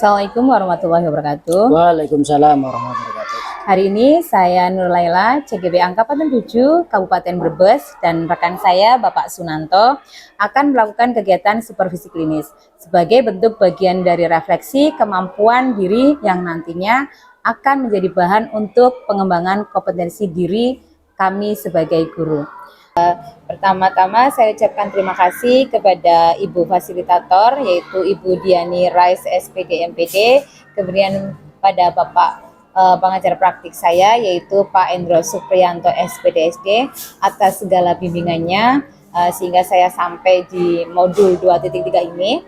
Assalamualaikum warahmatullahi wabarakatuh. Waalaikumsalam warahmatullahi wabarakatuh. Hari ini saya Nur Laila, CGB Angkatan 7, Kabupaten Brebes, dan rekan saya Bapak Sunanto akan melakukan kegiatan supervisi klinis sebagai bentuk bagian dari refleksi kemampuan diri yang nantinya akan menjadi bahan untuk pengembangan kompetensi diri kami sebagai guru. Pertama-tama saya ucapkan terima kasih kepada Ibu Fasilitator, yaitu Ibu Diani Rais SPD MPD, kemudian pada Bapak pengajar praktik saya, yaitu Pak Endro Supriyanto SPDSD, atas segala bimbingannya sehingga saya sampai di modul 2.3 ini.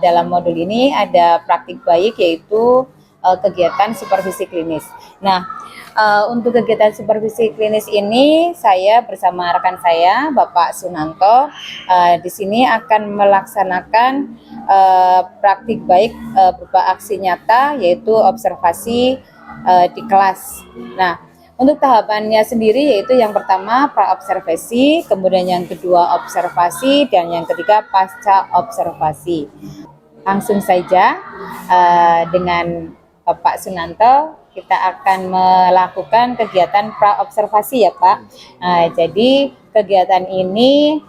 Dalam modul ini ada praktik baik, yaitu kegiatan supervisi klinis. Nah, untuk kegiatan supervisi klinis ini saya bersama rekan saya Bapak Sunanto di sini akan melaksanakan praktik baik berupa aksi nyata, yaitu observasi di kelas. Nah, untuk tahapannya sendiri yaitu yang pertama pra-observasi, kemudian yang kedua observasi, dan yang ketiga pasca observasi. Langsung saja dengan Bapak Sunanto kita akan melakukan kegiatan pra-observasi ya Pak. Jadi kegiatan ini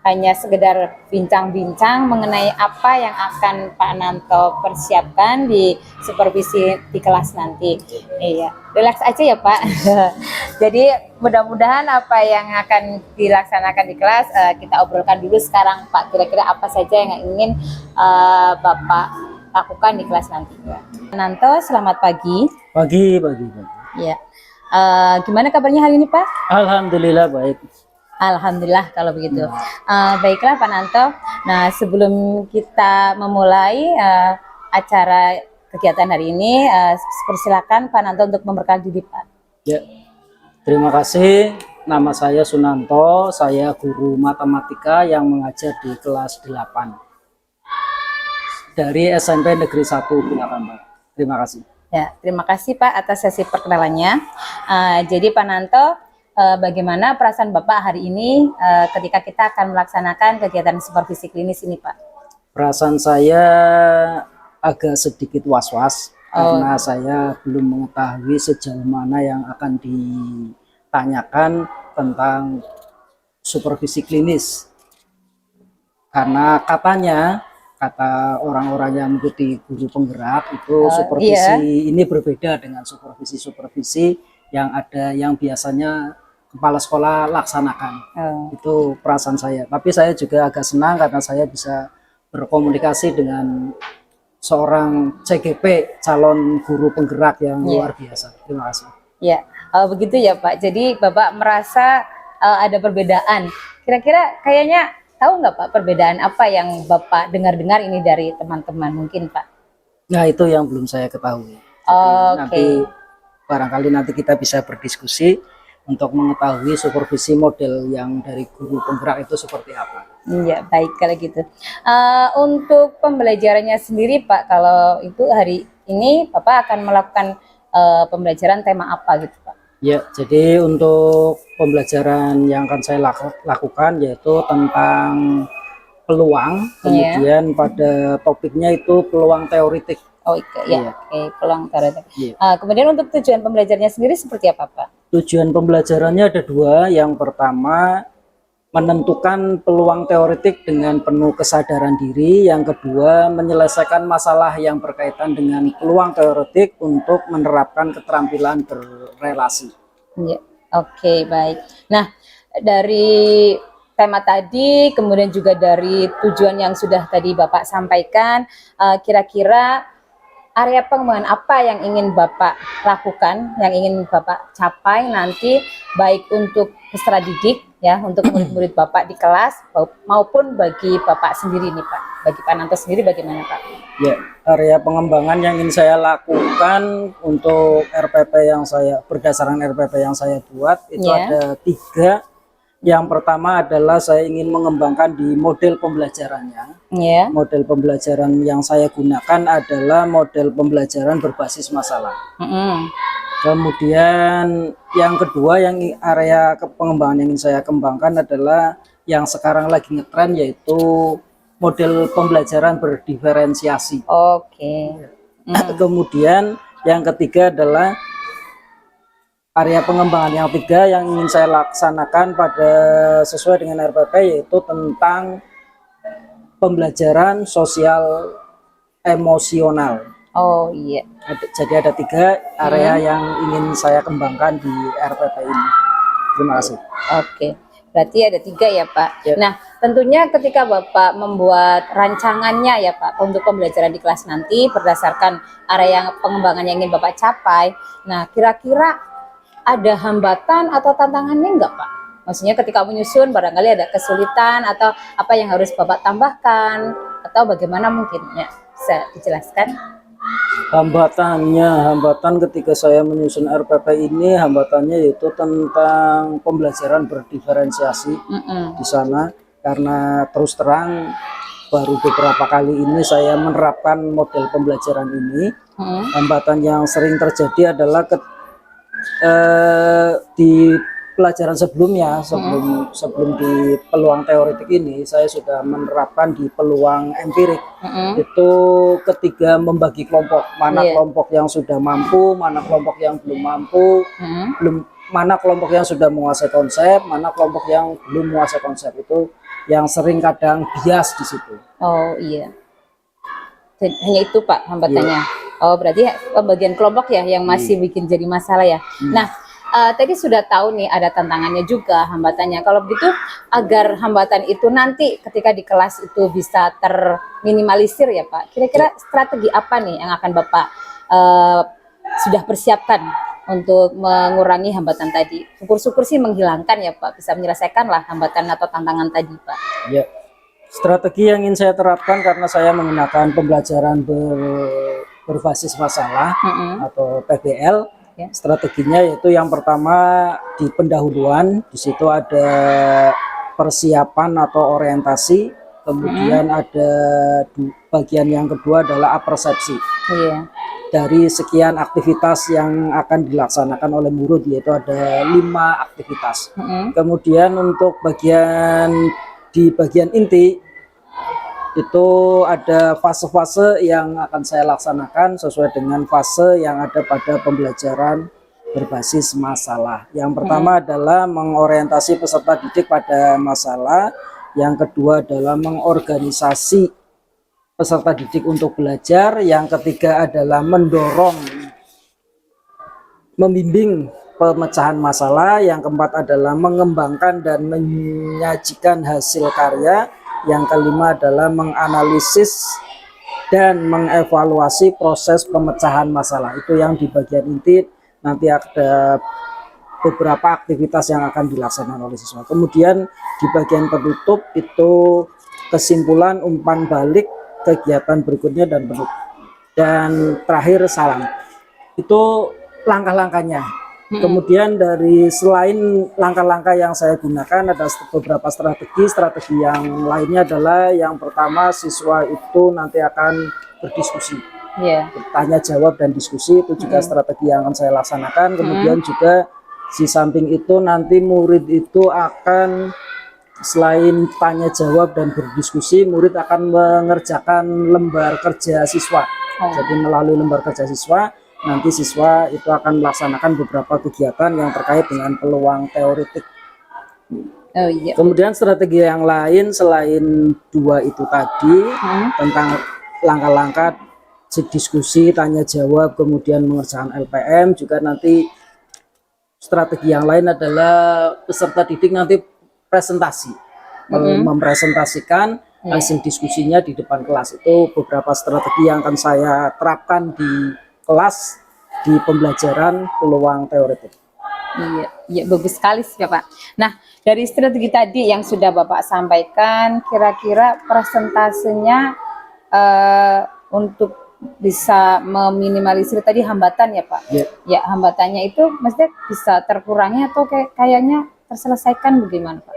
hanya sekedar bincang-bincang mengenai apa yang akan Pak Nanto persiapkan di supervisi di kelas nanti. Iya, relax aja ya Pak. Jadi mudah-mudahan apa yang akan dilaksanakan di kelas kita obrolkan dulu sekarang Pak. Kira-kira apa saja yang ingin Bapak lakukan di kelas nanti. Nanto, selamat pagi. Pagi. Ya. Gimana kabarnya hari ini Pak? Alhamdulillah baik. Alhamdulillah kalau begitu. Baiklah Pak Nanto. Nah, sebelum kita memulai acara kegiatan hari ini, persilakan Pak Nanto untuk memperkenalkan diri Pak. Ya. Terima kasih. Nama saya Sunanto. Saya guru matematika yang mengajar di kelas 8 dari SMP Negeri 1 Pinakambang. Terima kasih. Ya, terima kasih Pak atas sesi perkenalannya. Jadi Pak Nanto, bagaimana perasaan Bapak hari ini ketika kita akan melaksanakan kegiatan supervisi klinis ini Pak? Perasaan saya agak sedikit was-was karena saya belum mengetahui sejauh mana yang akan ditanyakan tentang supervisi klinis. Karena kata orang-orang yang mengikuti guru penggerak itu supervisi ini berbeda dengan supervisi yang ada yang biasanya kepala sekolah laksanakan. Itu perasaan saya. Tapi saya juga agak senang karena saya bisa berkomunikasi dengan seorang CGP, calon guru penggerak yang luar biasa. Terima kasih. Ya, begitu ya Pak. Jadi Bapak merasa ada perbedaan. Kira-kira kayaknya tahu nggak Pak perbedaan apa yang Bapak dengar-dengar ini dari teman-teman mungkin Pak? Nah, itu yang belum saya ketahui. Nanti barangkali nanti kita bisa berdiskusi untuk mengetahui supervisi model yang dari guru penggerak itu seperti apa. Iya, baik kalau gitu. Untuk pembelajarannya sendiri Pak, kalau itu hari ini Bapak akan melakukan pembelajaran tema apa gitu Pak? Ya, jadi untuk pembelajaran yang akan saya lakukan yaitu tentang peluang, kemudian pada topiknya itu peluang teoritik. Oh iya, peluang teoritik. Kemudian untuk tujuan pembelajarannya sendiri seperti apa Pak? Tujuan pembelajarannya ada dua. Yang pertama, menentukan peluang teoritik dengan penuh kesadaran diri. Yang kedua, menyelesaikan masalah yang berkaitan dengan peluang teoritik untuk menerapkan keterampilan berrelasi. Ya, oke, baik. Nah, dari tema tadi, kemudian juga dari tujuan yang sudah tadi Bapak sampaikan, kira-kira area pengembangan apa yang ingin Bapak lakukan, yang ingin Bapak capai nanti, baik untuk peserta didik, ya, untuk murid-murid Bapak di kelas, maupun bagi Bapak sendiri nih Pak. Bagi Pak Nanto sendiri bagaimana Pak? Ya, area pengembangan yang ingin saya lakukan untuk RPP yang berdasarkan RPP yang saya buat, itu ada 3. Yang pertama adalah saya ingin mengembangkan di model pembelajarannya. Model pembelajaran yang saya gunakan adalah model pembelajaran berbasis masalah. Kemudian yang kedua, yang area pengembangan yang ingin saya kembangkan adalah yang sekarang lagi ngetren, yaitu model pembelajaran berdiferensiasi. Kemudian yang ketiga adalah area pengembangan yang tiga yang ingin saya laksanakan pada sesuai dengan RPP, yaitu tentang pembelajaran sosial emosional. Oh iya. Jadi ada tiga area yang ingin saya kembangkan di RPP ini. Terima kasih. Oke, berarti ada 3 ya Pak. Ya. Nah, tentunya ketika Bapak membuat rancangannya ya Pak untuk pembelajaran di kelas nanti berdasarkan area yang pengembangan yang ingin Bapak capai. Nah, kira-kira ada hambatan atau tantangannya enggak Pak? Maksudnya ketika menyusun barangkali ada kesulitan atau apa yang harus Bapak tambahkan atau bagaimana mungkin ya? Bisa dijelaskan? Hambatan ketika saya menyusun RPP ini, hambatannya yaitu tentang pembelajaran berdiferensiasi di sana, karena terus terang baru beberapa kali ini saya menerapkan model pembelajaran ini. Hambatan yang sering terjadi adalah di pelajaran sebelumnya, sebelum di peluang teoretik ini saya sudah menerapkan di peluang empirik. Itu ketika membagi kelompok, mana kelompok yang sudah mampu, mana kelompok yang belum mampu, mana kelompok yang sudah menguasai konsep, mana kelompok yang belum menguasai konsep. Itu yang sering kadang bias di situ. Oh iya, hanya itu Pak hambatannya. Oh berarti pembagian kelompok ya yang masih bikin jadi masalah ya. Nah, tadi sudah tahu nih ada tantangannya juga, hambatannya. Kalau begitu agar hambatan itu nanti ketika di kelas itu bisa terminimalisir ya Pak, kira-kira strategi apa nih yang akan Bapak sudah persiapkan untuk mengurangi hambatan tadi? Syukur-syukur sih menghilangkan ya Pak, bisa menyelesaikan lah hambatan atau tantangan tadi Pak. Ya, strategi yang ingin saya terapkan karena saya menggunakan pembelajaran berbasis masalah atau PBL. Strateginya yaitu yang pertama di pendahuluan, di situ ada persiapan atau orientasi, kemudian ada bagian yang kedua adalah apersepsi. Dari sekian aktivitas yang akan dilaksanakan oleh murid, yaitu ada 5 aktivitas. Kemudian untuk di bagian inti itu ada fase-fase yang akan saya laksanakan sesuai dengan fase yang ada pada pembelajaran berbasis masalah. Yang pertama adalah mengorientasi peserta didik pada masalah. Yang kedua adalah mengorganisasi peserta didik untuk belajar. Yang ketiga adalah membimbing pemecahan masalah. Yang keempat adalah mengembangkan dan menyajikan hasil karya. Yang kelima adalah menganalisis dan mengevaluasi proses pemecahan masalah. Itu yang di bagian inti. Nanti ada beberapa aktivitas yang akan dilaksanakan oleh siswa. Kemudian di bagian penutup itu kesimpulan, umpan balik, kegiatan berikutnya dan terakhir salam. Itu langkah-langkahnya. Kemudian dari selain langkah-langkah yang saya gunakan, ada beberapa strategi yang lainnya adalah yang pertama, siswa itu nanti akan berdiskusi, bertanya jawab dan diskusi. Itu juga strategi yang akan saya laksanakan. Kemudian juga di samping itu nanti murid itu akan selain tanya jawab dan berdiskusi, murid akan mengerjakan lembar kerja siswa. Jadi melalui lembar kerja siswa nanti siswa itu akan melaksanakan beberapa kegiatan yang terkait dengan peluang teoretik. Kemudian strategi yang lain selain 2 itu tadi, tentang langkah-langkah diskusi, tanya jawab, kemudian mengerjakan LPM, juga nanti strategi yang lain adalah peserta didik nanti presentasi, mempresentasikan hasil diskusinya di depan kelas. Itu beberapa strategi yang akan saya terapkan di kelas di pembelajaran peluang teoretik. Iya, bagus sekali sih Pak. Nah, dari strategi tadi yang sudah Bapak sampaikan, kira-kira persentasenya untuk bisa meminimalisir tadi hambatan ya Pak? Ya, hambatannya itu maksudnya bisa terkurangi atau kayaknya terselesaikan bagaimana Pak?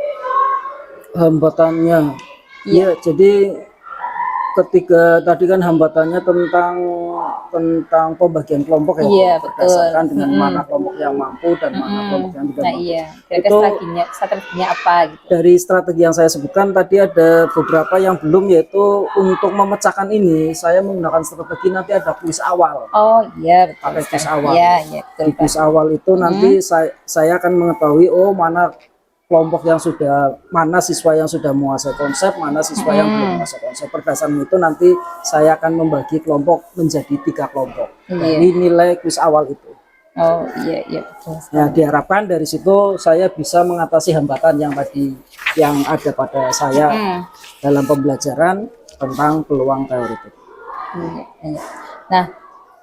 Hambatannya, ya jadi ketiga tadi kan hambatannya tentang pembagian kelompok ya, Iya, Bu, betul. berdasarkan dengan mana kelompok yang mampu dan mana kelompok yang tidak Nah mampu. iya, kira-kira Itu strateginya apa gitu. dari strategi yang saya sebutkan tadi ada beberapa yang belum, yaitu untuk memecahkan ini saya menggunakan strategi nanti ada kuis awal. Oh iya, betul Pakai kuis sekali. awal. Iya, iya, betul Di Pak. kuis awal itu nanti saya akan mengetahui mana kelompok yang sudah, mana siswa yang sudah menguasai konsep, mana siswa yang belum menguasai konsep. Berdasarkan itu nanti saya akan membagi kelompok menjadi 3 kelompok dari nilai kuis awal itu. Oh iya, iya betul sekali. Nah, diharapkan dari situ saya bisa mengatasi hambatan yang tadi yang ada pada saya dalam pembelajaran tentang peluang teoretik. Iya, iya. Nah,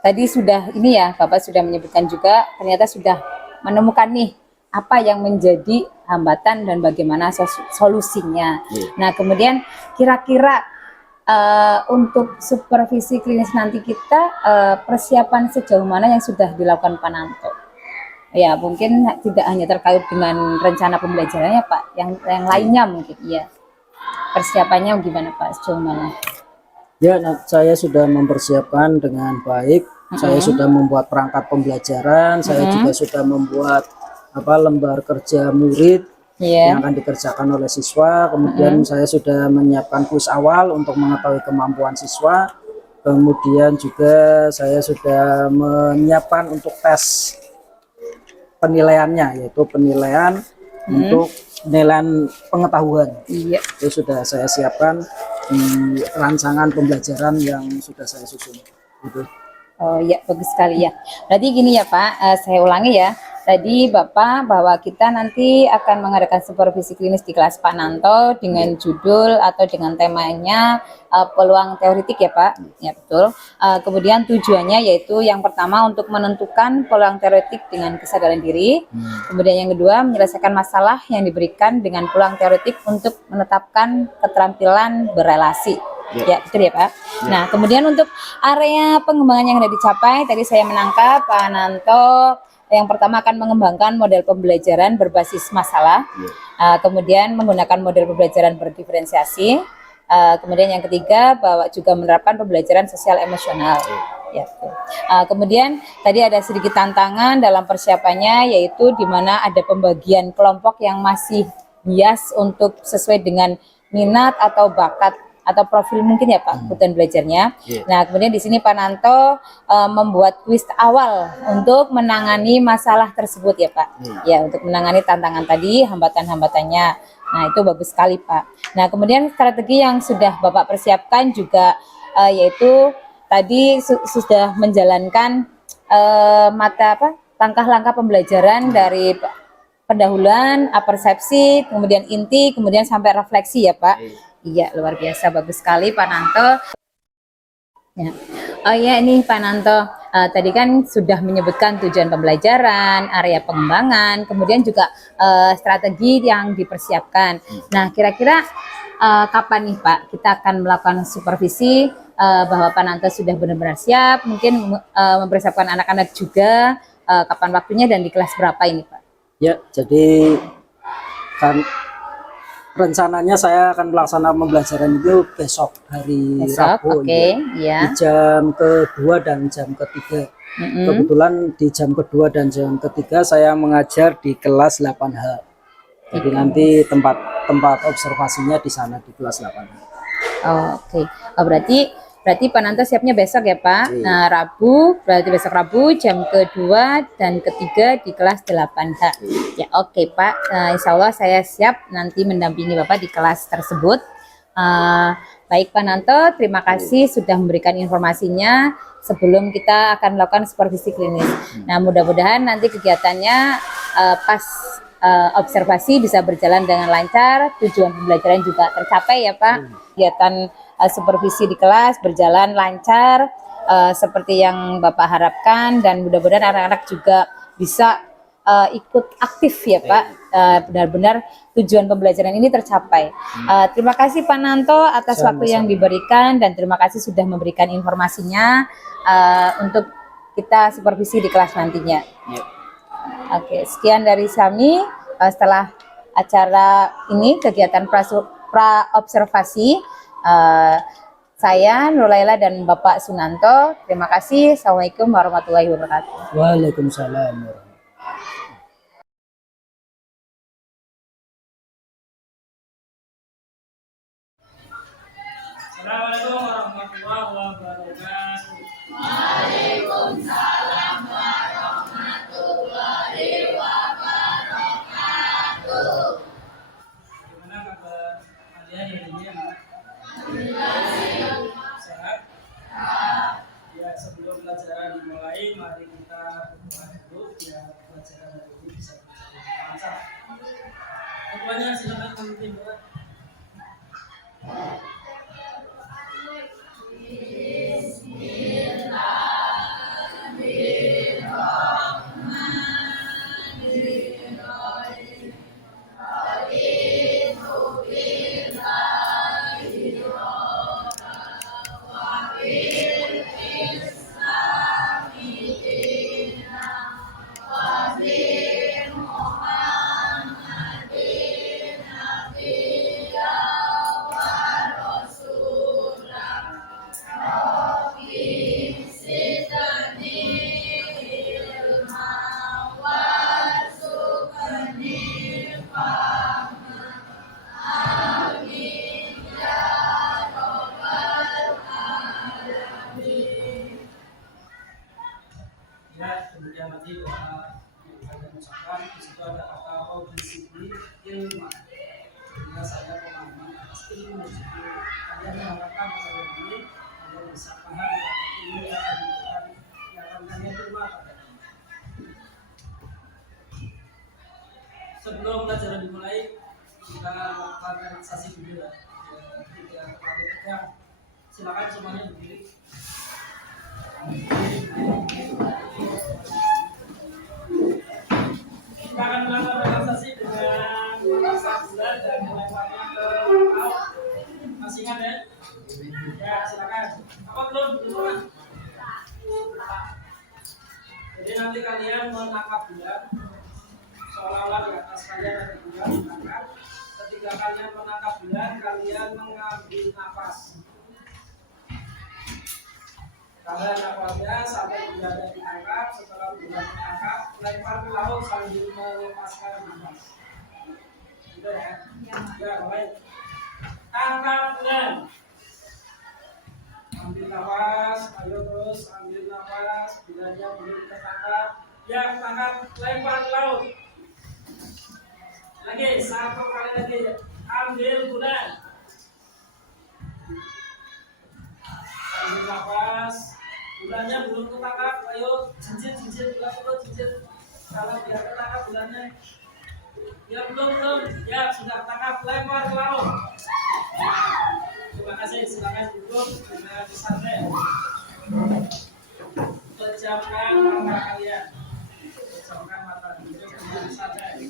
tadi sudah ini ya, Bapak sudah menyebutkan juga ternyata sudah menemukan nih apa yang menjadi hambatan dan bagaimana solusinya. Nah, kemudian kira-kira untuk supervisi klinis nanti kita persiapan sejauh mana yang sudah dilakukan Pak Nanto? Ya, mungkin tidak hanya terkait dengan rencana pembelajarannya Pak, yang lainnya mungkin ya. Persiapannya gimana Pak, sejauh mana? Ya, saya sudah mempersiapkan dengan baik. Saya sudah membuat perangkat pembelajaran, saya juga sudah membuat lembar kerja murid yang akan dikerjakan oleh siswa. Kemudian saya sudah menyiapkan kuis awal untuk mengetahui kemampuan siswa. Kemudian juga saya sudah menyiapkan untuk tes penilaiannya, yaitu penilaian untuk penilaian pengetahuan. Iya. Itu sudah saya siapkan di rancangan pembelajaran yang sudah saya susun. Gitu. Oh ya, bagus sekali ya. Berarti gini ya Pak, saya ulangi ya. Tadi Bapak bahwa kita nanti akan mengadakan supervisi klinis di kelas Pak Nanto dengan judul atau dengan temanya peluang teoretik ya Pak. Ya betul. Kemudian tujuannya yaitu yang pertama untuk menentukan peluang teoretik dengan kesadaran diri. Kemudian yang kedua menyelesaikan masalah yang diberikan dengan peluang teoretik untuk menetapkan keterampilan berelasi. Ya, betul ya Pak. Nah, kemudian untuk area pengembangan yang sudah dicapai, tadi saya menangkap Pak Nanto yang pertama akan mengembangkan model pembelajaran berbasis masalah, kemudian menggunakan model pembelajaran berdiferensiasi, kemudian yang ketiga bahwa juga menerapkan pembelajaran sosial emosional. Ya, kemudian tadi ada sedikit tantangan dalam persiapannya, yaitu di mana ada pembagian kelompok yang masih bias untuk sesuai dengan minat atau bakat atau profil mungkin ya Pak kebutuhan belajarnya. Nah, kemudian di sini Pak Nanto membuat kuis awal untuk menangani masalah tersebut ya Pak. Ya, untuk menangani tantangan tadi, hambatan-hambatannya. Nah, itu bagus sekali Pak. Nah, kemudian strategi yang sudah Bapak persiapkan juga yaitu tadi sudah menjalankan langkah-langkah pembelajaran dari pendahuluan, persepsi, kemudian inti, kemudian sampai refleksi ya Pak. Iya, luar biasa, bagus sekali Pak Nanto. Ya. Oh iya, ini Pak Nanto, tadi kan sudah menyebutkan tujuan pembelajaran, area pengembangan, kemudian juga strategi yang dipersiapkan. Nah, kira-kira kapan nih Pak kita akan melakukan supervisi bahwa Pak Nanto sudah benar-benar siap, mungkin mempersiapkan anak-anak juga, kapan waktunya dan di kelas berapa ini Pak? Ya, jadi kan rencananya saya akan melaksanakan pembelajaran itu besok hari Rabu, ya. Di jam kedua dan jam ketiga. Kebetulan di jam kedua dan jam ketiga saya mengajar di kelas 8H. Jadi nanti tempat observasinya di sana di kelas 8H. Oh, oke. Oh, berarti Pak Nanto siapnya besok ya Pak. Nah, Rabu, berarti besok Rabu jam kedua dan ketiga di kelas 8H. Ya, oke Pak. Insya Allah saya siap nanti mendampingi Bapak di kelas tersebut. Baik Pak Nanto, terima kasih sudah memberikan informasinya sebelum kita akan melakukan supervisi klinis. Nah, mudah-mudahan nanti kegiatannya pas observasi bisa berjalan dengan lancar, tujuan pembelajaran juga tercapai ya Pak. Kegiatan supervisi di kelas berjalan lancar seperti yang Bapak harapkan, dan mudah-mudahan anak-anak juga bisa ikut aktif ya Pak. Benar-benar tujuan pembelajaran ini tercapai. Terima kasih Pak Nanto atas waktu yang diberikan, dan terima kasih sudah memberikan informasinya untuk kita supervisi di kelas nantinya. Oke, sekian dari kami setelah acara ini, kegiatan pra observasi. Saya Nurlaila dan Bapak Sunanto. Terima kasih. Assalamualaikum warahmatullahi wabarakatuh. Waalaikumsalam. Assalamualaikum warahmatullahi wabarakatuh. Gimana kabar kalian yang ini anak? Sehat? Ya, sebelum pelajaran dimulai, mari kita berdoa dulu biar pelajaran hari ini bisa berjalan lancar. Ketuanya silakan memimpin doa. Ya, kemudian nanti doa yang kalian ucapkan di situ ada kata Robi Sidni ilmu. Sehingga saya pemahaman atas ilmu di situ. Kalian mengharapkan saya ini kalian bisa paham ilmu yang akan diberikan yang akan kalian terima pada ini. Sebelum pelajaran dimulai, kita melakukan relaksasi dulu ya. Tiga kali tegang. Silakan semuanya berdiri. Kita akan melakukan relaksasi dengan memasak gula dan melemparnya ke laut. Masih ingat ya? Ya, silakan. Apa belum? Belum. Jadi nanti kalian menangkap bulan, seolah-olah di atas kalian ada bulan menangkap. Ketika kalian menangkap bulan, kalian mengambil nafas. Kalian napasnya sampai bulannya ditangkap. Setelah bulan ditangkap, lempar ke laut sambil melepaskan nafas. Gitu ya? Ya, baik. Tangkap bulan. Ambil nafas, ayo terus ambil nafas. Bulannya belum tertangkap. Ya, tangkap, lempar ke laut. Lagi, satu kali lagi. Ambil bulan. Ambil nafas. Bulannya belum ketangkap, ayo cincin bulan dulu cincin. Kalau dia ketangkap bulannya, ya belum, ya sudah ketangkap, lempar ke laut. Terima kasih, silakan duduk dengan santai. Pejamkan mata kalian, pejamkan mata, duduk dengan santai.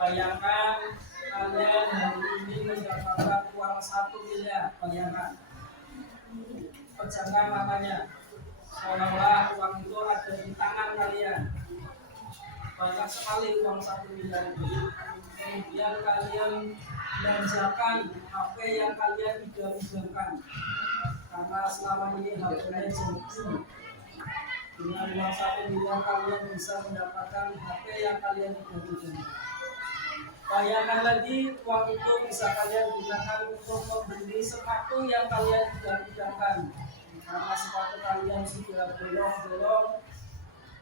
Bayangkan kalian hari ini mendapatkan uang 1 miliar, bayangkan. Pejamkan matanya, seolah-olah uang itu ada di tangan kalian. Banyak sekali uang 1 miliar itu. Kemudian kalian belanjakan HP yang kalian idam-idamkan, karena selama ini HP-nya jauh. Dengan uang 1 miliar kalian bisa mendapatkan HP yang kalian idam-idamkan. Bayangkan lagi uang itu bisa kalian gunakan untuk membeli sepatu yang kalian idam-idamkan. Karena sepatu kalian sudah bolong-bolong,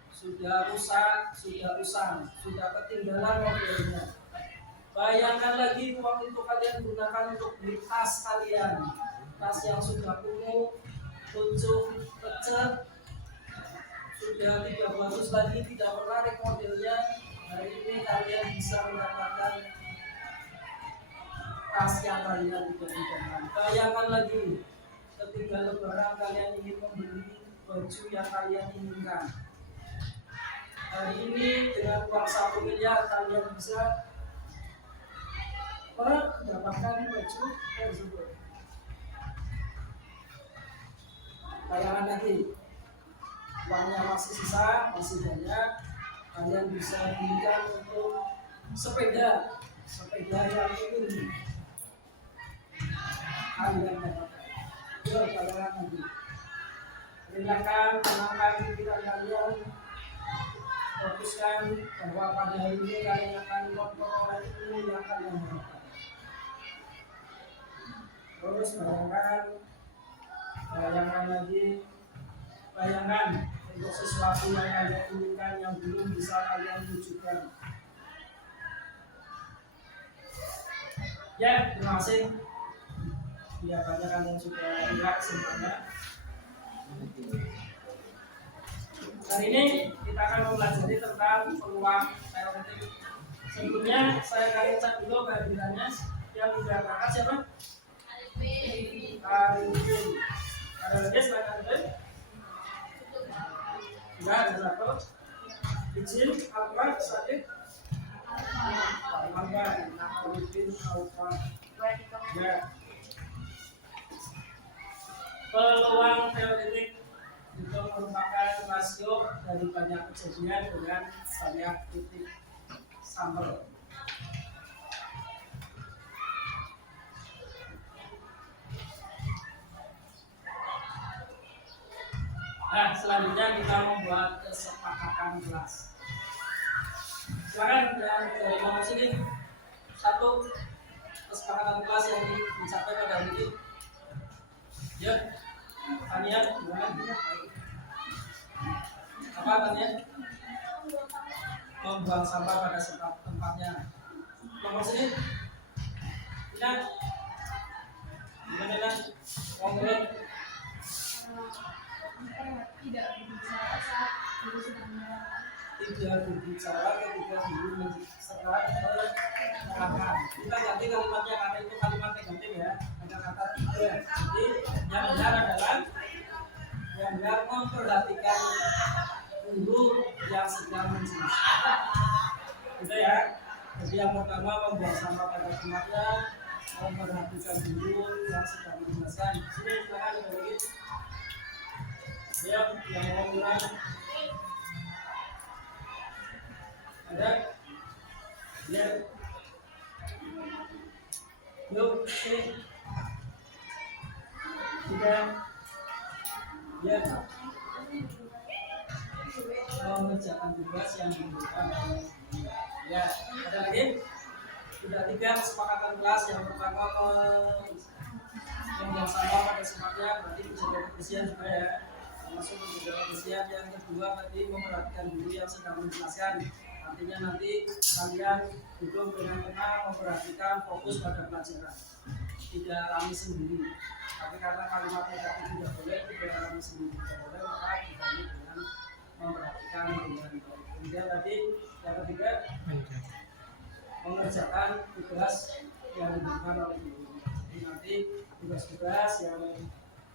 sudah rusak, sudah usang, sudah ketinggalan modelnya. Bayangkan lagi uang itu kalian gunakan untuk beli tas kalian, tas yang sudah kumuh, luncur, lecet, sudah tidak bagus lagi, tidak menarik modelnya. Hari ini kalian bisa mendapatkan tas yang kalian idam-idamkan. Bayangkan lagi ketika lebaran kalian ingin membeli baju yang kalian inginkan. Hari ini dengan uang 1 miliar kalian bisa mendapatkan baju tersebut. Bayangkan lagi, uangnya masih sisa, masih banyak, kalian bisa belikan untuk sepeda yang ini kalian dapat. Yuk, bayangan lagi. Ringankan, tenangkan pikiran kalian. Fokuskan bahwa pada hari ini kalian akan memperoleh ilmu yang kalian harapkan. Terus bayangkan lagi, bayangkan untuk sesuatu yang kalian inginkan yang belum bisa kalian wujudkan. Ya, terima kasih. Ya, banyak yang sudah lihat semuanya. Hari ini kita akan mempelajari tentang peluang teoretik. Sebelumnya saya akan cek dulu kehadirannya yang tidak berangkat siapa? Arifin. Ada lagi selain Arifin? Enggak, ada satu. Izin apa sakit? Enggak, Arifin apa? Ya. Peluang teoretik itu merupakan rasio dari banyak kejadian dengan banyak titik sampel. Nah, selanjutnya kita membuat kesepakatan kelas. Silakan dari nomor sini satu kesepakatan kelas yang dicapai pada hari ini. Ya, Tania, gimana? Apa Tania? Membuang sampah pada tempatnya. Nomor sini. Tidak. Gimana? Ngomong. Tidak berbicara saat guru sedang menerangkan. Tidak berbicara ketika guru sedang menerangkan. Kita ganti kalimatnya karena itu kalimat negatif ya. Ada kata tidak. Jadi yang benar adalah yang benar memperhatikan guru yang sedang menjelaskan. Gitu ya. Jadi yang pertama membuang sampah pada tempatnya, memperhatikan guru yang sedang menjelaskan. Sini silakan lagi. Ya, yang mau bilang ada, ya, yuk, sini, tiga, ya, mengerjakan tugas yang diberikan. Ya, ada lagi? Sudah tiga kesepakatan kelas. Yang pertama membuang sampah pada tempatnya, berarti menjaga kebersihan juga ya. Masuk menjaga kebersihan. Yang kedua tadi memperhatikan guru yang sedang menjelaskan. Artinya nanti kalian duduk dengan tenang, memperhatikan, fokus pada pelajaran. Tidak alami sendiri. Tapi karena kalimat negatif tidak boleh, tidak alami sendiri tidak boleh, maka diganti dengan memperhatikan dengan baik. Kemudian tadi yang ketiga mengerjakan tugas yang diberikan oleh guru. Jadi nanti tugas-tugas yang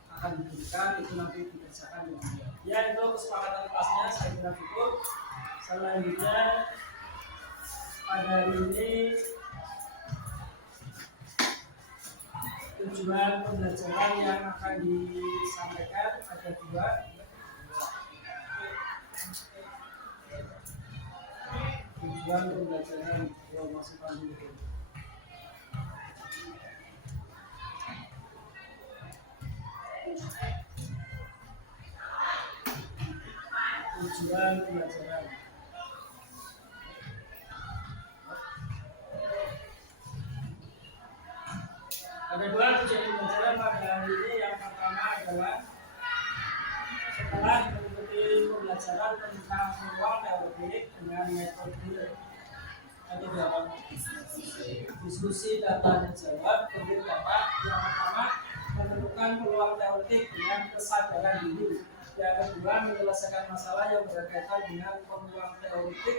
akan diberikan itu nanti dikerjakan dengan baik. Ya, itu kesepakatan kelasnya saya kira cukup. Selanjutnya pada hari ini tujuan pembelajaran yang akan disampaikan ada dua. Tujuan pembelajaran masih panjang. Tujuan pembelajaran. Ada dua tujuan pembelajaran pada hari ini. Yang pertama adalah setelah mengikuti pembelajaran tentang peluang teoretik dengan metode atau jawab diskusi data dan jawab terdiri dapat yang pertama menentukan peluang teoretik dengan kesadaran diri. Yang kedua menyelesaikan masalah yang berkaitan dengan peluang teoretik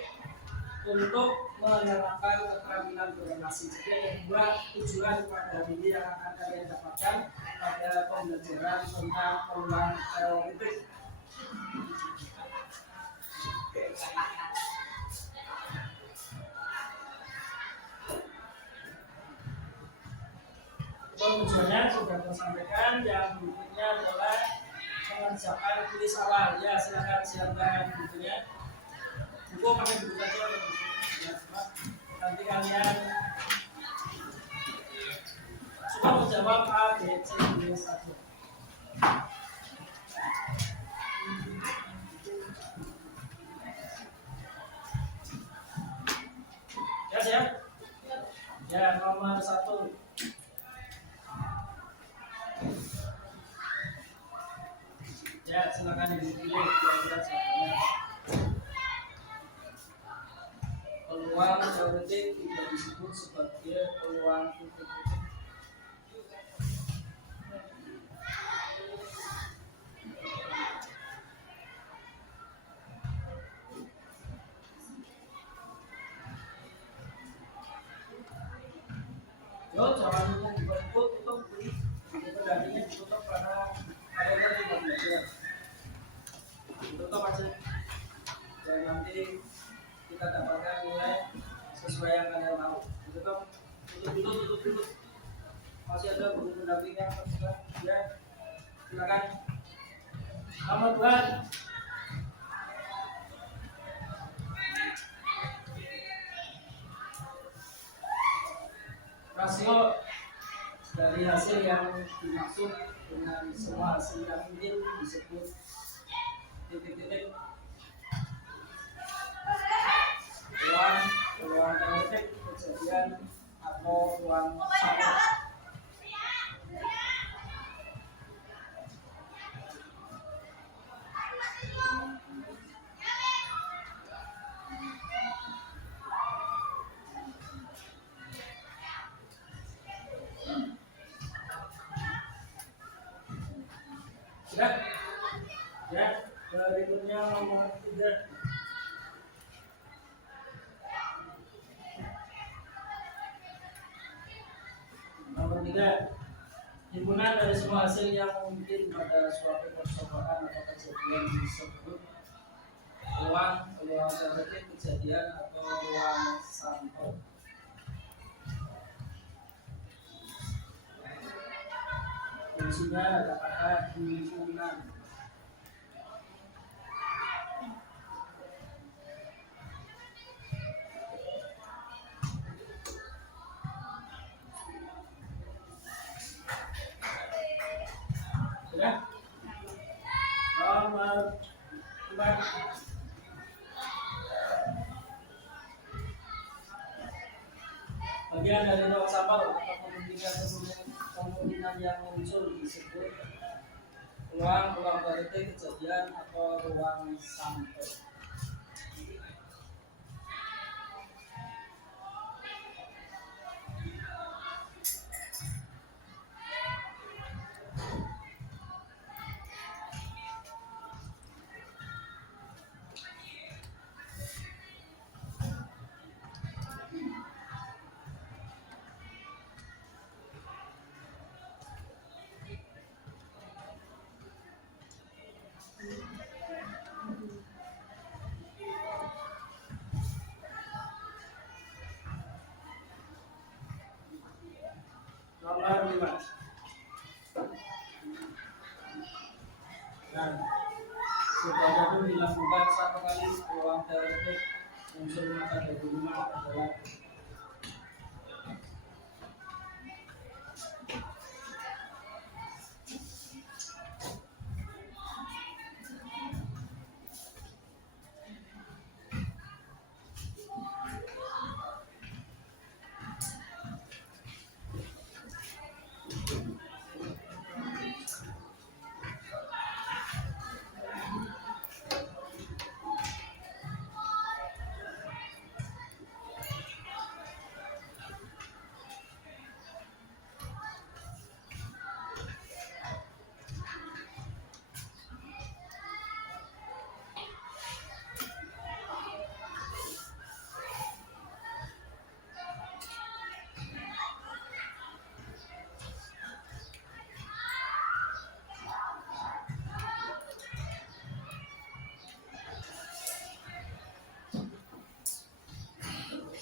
untuk menerapkan keterampilan berrelasi. Jadi ada dua tujuan pada hari ini yang akan kalian dapatkan pada pembelajaran tentang peluang teoretik. Tujuannya sudah tersampaikan. Yang berikutnya adalah mengerjakan tulis awal. Ya, silakan siapkan bukunya. Buku pakai buku saja. Ya, nanti kalian cuma menjawab A, B, C, D saja. Ya, nomor 1. Ya, silakan dipilih kira-kira siapanya. Peluang teoretik tidak disebut sebagai peluang titik-titik. Yo, jangan dibuka-buka, tutup beli. Gantinya ditutup karena kalian tidak belajar. Ditutup aja. Dan nanti kita dapatkan nilai sesuai yang kalian mau. Ditutup, tutup. Masih ada guru pendamping yang terbuka. Ya, silakan. Nomor 2. Rasio dari hasil yang dimaksud dengan semua hasil yang mungkin disebut titik-titik. Peluang teoretik kejadian atau peluang sama. Sudah? Ya, berikutnya nomor 3. Nomor 3, himpunan dari semua hasil yang mungkin pada suatu percobaan atau kejadian disebut peluang teoretik kejadian atau peluang sampel. Fungsinya ada kata himpunan. Sudah? Nomor 4. Bagian dari ruang sampel atau kemungkinan yang muncul disebut peluang teoretik kejadian atau ruang sampel. Nomor 5. Nah, sudah ada dilakukan 1 kali peluang teoretik unsur maka dari 5 adalah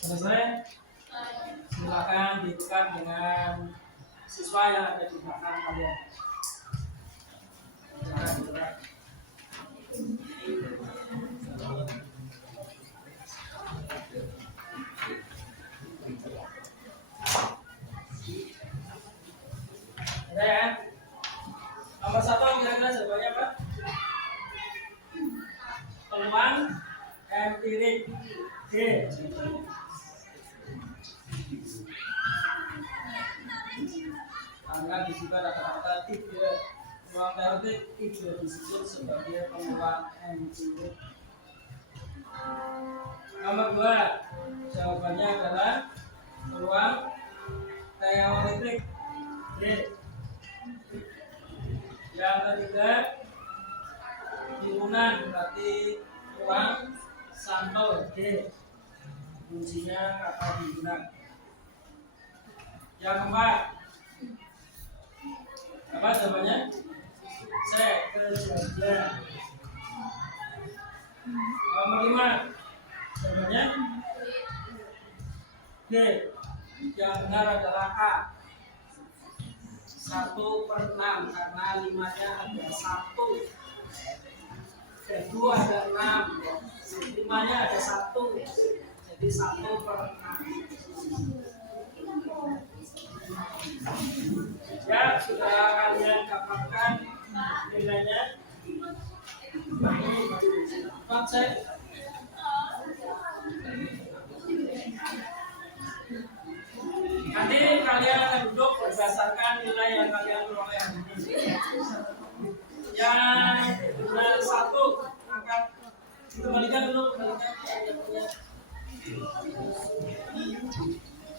selesai. Silakan ditukar dengan siswa yang ada di belakang kalian. Jangan ditukar. Ada ya? Nomor 1 kira-kira jawabannya apa? Peluang empirik. G. karena di juga rata-rata ruang teoretik tidak disebut sebagai peluang empirik. Nomor 2, jawabannya adalah peluang teoretik. D. Yang ketiga, timunan berarti ruang sampel. D. Kuncinya kata timunan. Yang keempat, apa jawabannya? C. Kejadian. Nomor 5, jawabannya D. Yang benar adalah A. 1/6 karena 5-nya ada 1. Kedua ada 6, 5-nya ada 1, jadi 1/6. Ya, sudah kalian dapatkan nilainya. Cek. Nanti kalian akan duduk berdasarkan nilai yang kalian peroleh hari ini. Yang benar 1 angkat, kembalikan dulu, kembalikan.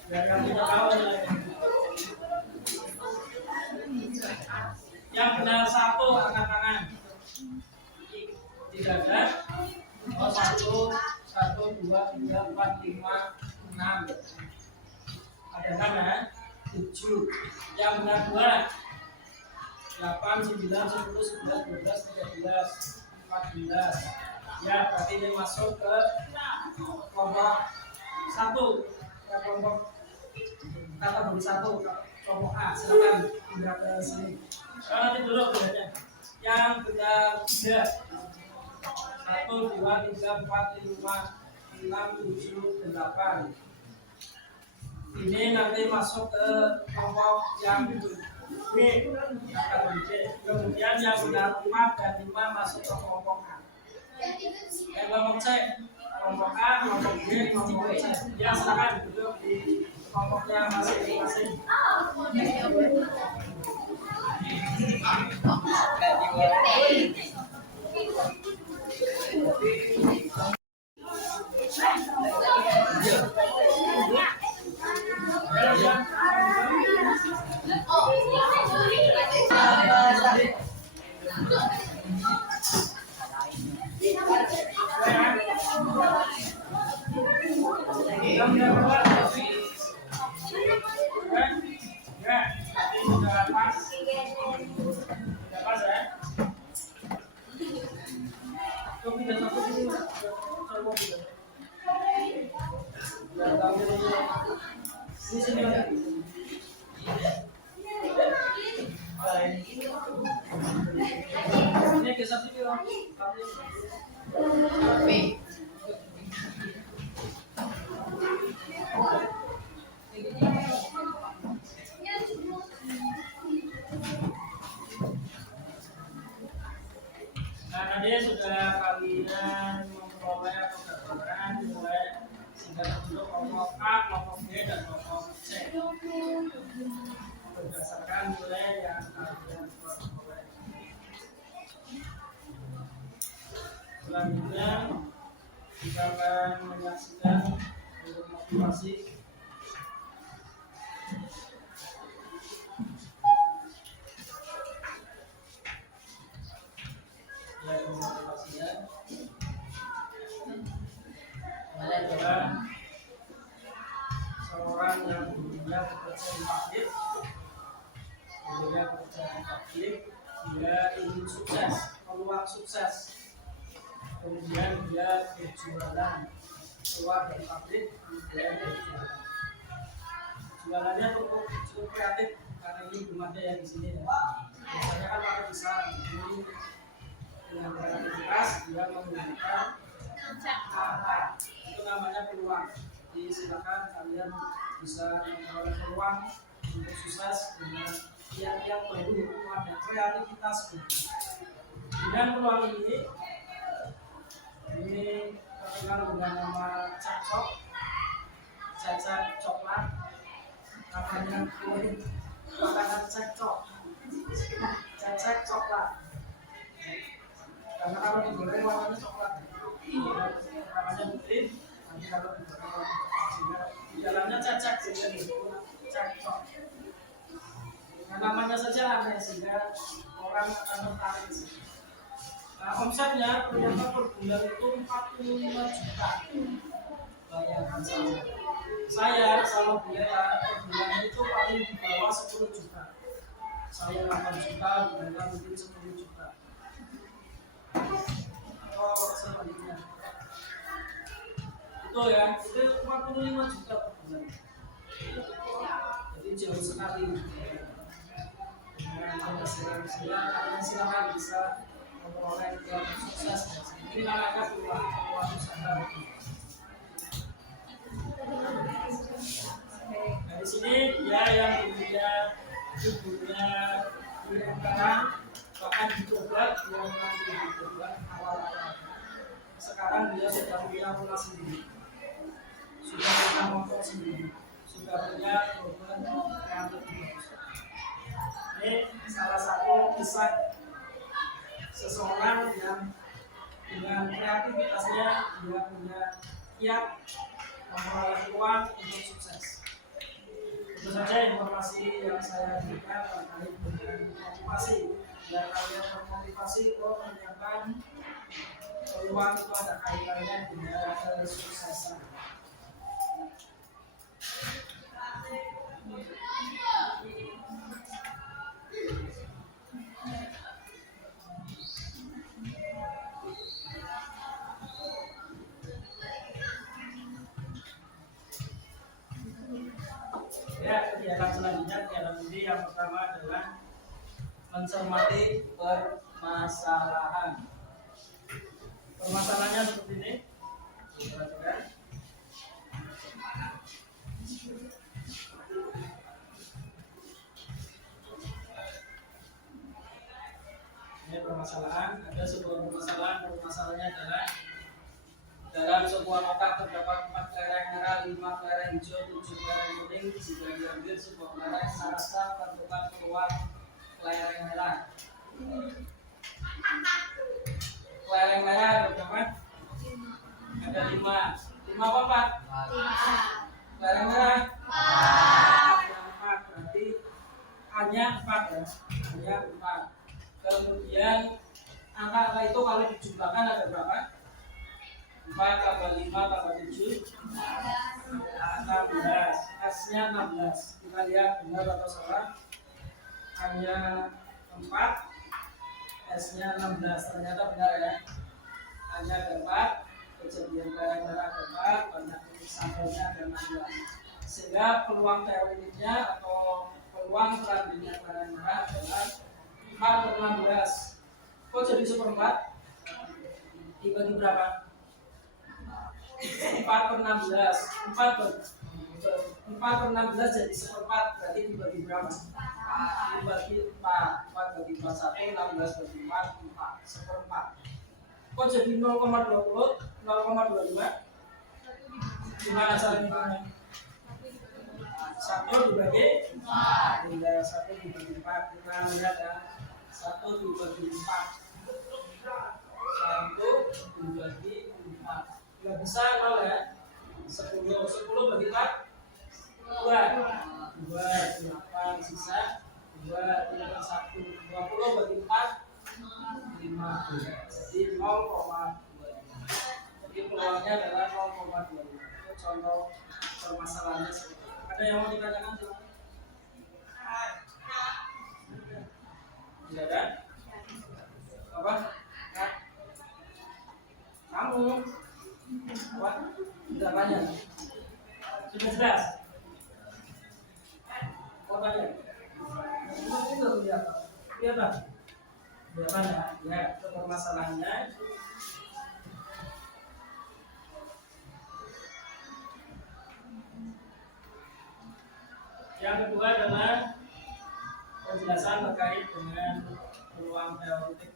Biar kami tahu nilainya. Yang benar 1 angkat tangan. Tidak ada. Oh, 1, 2, 3, 4, 5, 6. Ada kan ya? 7. Yang benar 2. 8, 9, 10, 11, 12, 13, 14. Ya, berarti ini masuk ke kelompok 1. Ya, kelompok kategori 1, kelompok A. Silakan pindah ke sini. Nanti dulu bedanya. Yang benar 3. 1, 2, 3, 4, 5, 6, 7, 8. Ini nanti masuk ke kelompok yang B. Kemudian yang benar 5 dan 5 masuk ke kelompok A. Kelompok C, kelompok A, kelompok B, kelompok C. Ya, silakan duduk di kelompoknya masing-masing. Nah, tadi sudah kalian memperoleh atau mendapatkan nilai sehingga terbentuk kelompok A, kelompok B, dan kelompok C berdasarkan nilai yang kalian peroleh. Selanjutnya kita akan menyaksikan untuk motivasi. Motivasinya adalah seorang yang dulunya bekerja di pabrik, dia ingin sukses, peluang sukses, kemudian dia berjualan, keluar dari pabrik, kemudian berjualan. Jualannya cukup kreatif karena ini belum ada yang di sini. Biasanya kan pakai pisang, ini dengan kreativitas dia menggunakan kata, itu namanya peluang. Jadi silakan kalian bisa memperoleh peluang untuk sukses dengan tiap-tiap baru ada kreativitas. Dengan peluang ini terkenal dengan nama cacat coklat, namanya kue makanan cekcok, coklat. Karena kalau digoreng warnanya coklat, namanya putih. Nanti kalau digoreng warnanya coklat, sehingga di dalamnya cecek jadi cekcok. Nah, namanya saja aneh sehingga orang akan tertarik. Nah, omsetnya ternyata per bulan itu 45 juta. Bayangkan saja. Saya sama beliau per bulan itu paling di bawah 10 juta. Saya 8 juta, beliau mungkin 10 juta. Oh, sebaliknya. Itu ya, itu 45 juta per bulan. Jadi jauh sekali. Kalian silakan bisa memperoleh yang sukses. Ini namanya peluang usaha. Nah, di sini dia yang punya ibunya di antara bahkan dicoba dia memang dicoba awal-awal. Sekarang dia sudah punya rumah sendiri, sudah punya motor sendiri, sudah punya program yang lebih bagus. Ini salah satu kisah seseorang yang dengan kreativitasnya dia punya kiat memperoleh uang untuk sukses. Itu saja informasi yang saya berikan terkait dengan motivasi. Dan kalian termotivasi kok ternyata peluang itu ada kaitannya dengan kesuksesan. Ya, kegiatan selanjutnya kegiatan ini yang pertama adalah mencermati permasalahan. Permasalahannya seperti ini. Perhatikan. Ini permasalahan. Ada sebuah permasalahan. Permasalahannya adalah dalam sebuah kotak terdapat 4 kelereng merah, 5 kelereng hijau, 7 kelereng kuning. Jika diambil sebuah kelereng, seharusnya tentukan keluar kelereng merah. Kelereng merah ada berapa? Ada 5. 5 apa 4? Kelereng merah? 4. Berarti hanya 4 ya. Hanya 4. Kemudian angka itu kalau dijumlahkan ada berapa? 4 tambah 5 tambah 7 16. S-nya 16. Kita lihat benar atau salah. Hanya 4, S-nya 16. Ternyata benar ya. Hanya ada 4, kejadian kelereng merah ada 4, banyak titik sampelnya ada 16. Sehingga peluang teoritiknya atau peluang selanjutnya kelereng merah adalah 4 per 16. Kok jadi seperempat? Dibagi berapa? 4 per 16. 4 per 16 jadi seperempat. Berarti dibagi berapa? Dibagi 4. 4 bagi 4 1, 16 bagi 4 4. Seperempat. Kok jadi 0,20? 0,25? Gimana cara hitungnya? 1 dibagi 4. Hingga 1 dibagi 4. Kita lihat ya. 1 dibagi 4. 1 dibagi 4. Nggak bisa 0 ya. 10 bagi 4 2 8 sisa 2 tinggal 1. 20 bagi 4 5. Jadi 0,25. Jadi peluangnya adalah 0,25. Itu contoh permasalahannya seperti itu. Ada yang mau ditanyakan? Tidak ada? Apa? Nah, kamu apa? Tidak tanya. Sudah jelas? Kau tanya? Mungkin tidak kelihatan. Kelihatan? Kelihatan ya? Ya, itu permasalahannya. Yang kedua adalah penjelasan terkait dengan peluang teoretik.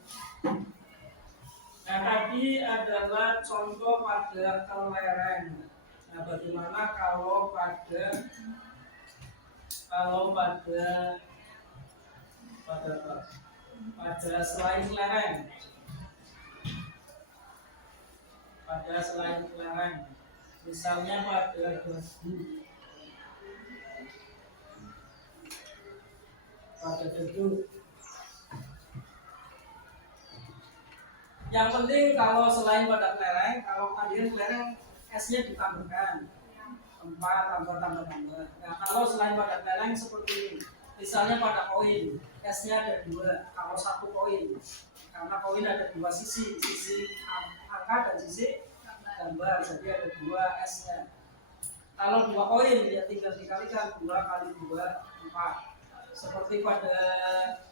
Nah, tadi adalah contoh pada kelereng. Nah, bagaimana kalau pada kalau pada pada selain kelereng, misalnya pada debu. Yang penting kalau selain pada kelereng, kalau mandiin kelereng S-nya ditambahkan 4 tambah. Nah kalau selain pada kelereng seperti ini, misalnya pada koin, S-nya ada 2. Kalau satu koin, karena koin ada 2 sisi, sisi angka dan sisi gambar, jadi ada 2 S-nya. Kalau 2 koin ya tinggal dikalikan 2 kali 2 4. Seperti pada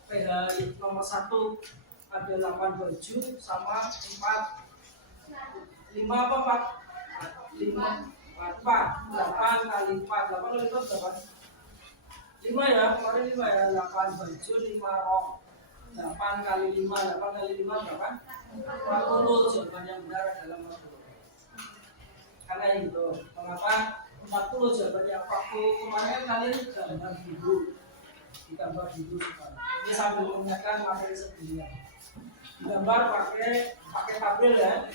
PH nomor 1 ada 8 baju sama 4 5 apa 4 8 kali 4 8 kali 4 berapa? 5 ya, kemarin 5 ya, 8 baju 5 rok 8 kali 5 berapa? 40. Jawaban yang benar adalah 40. Karena itu, mengapa 40 jawabannya 40? Kemarin kan kalian gambar biru, ditambah biru sekarang. Ini sambil mengingatkan materi sebelumnya. Gambar pakai tabel ya.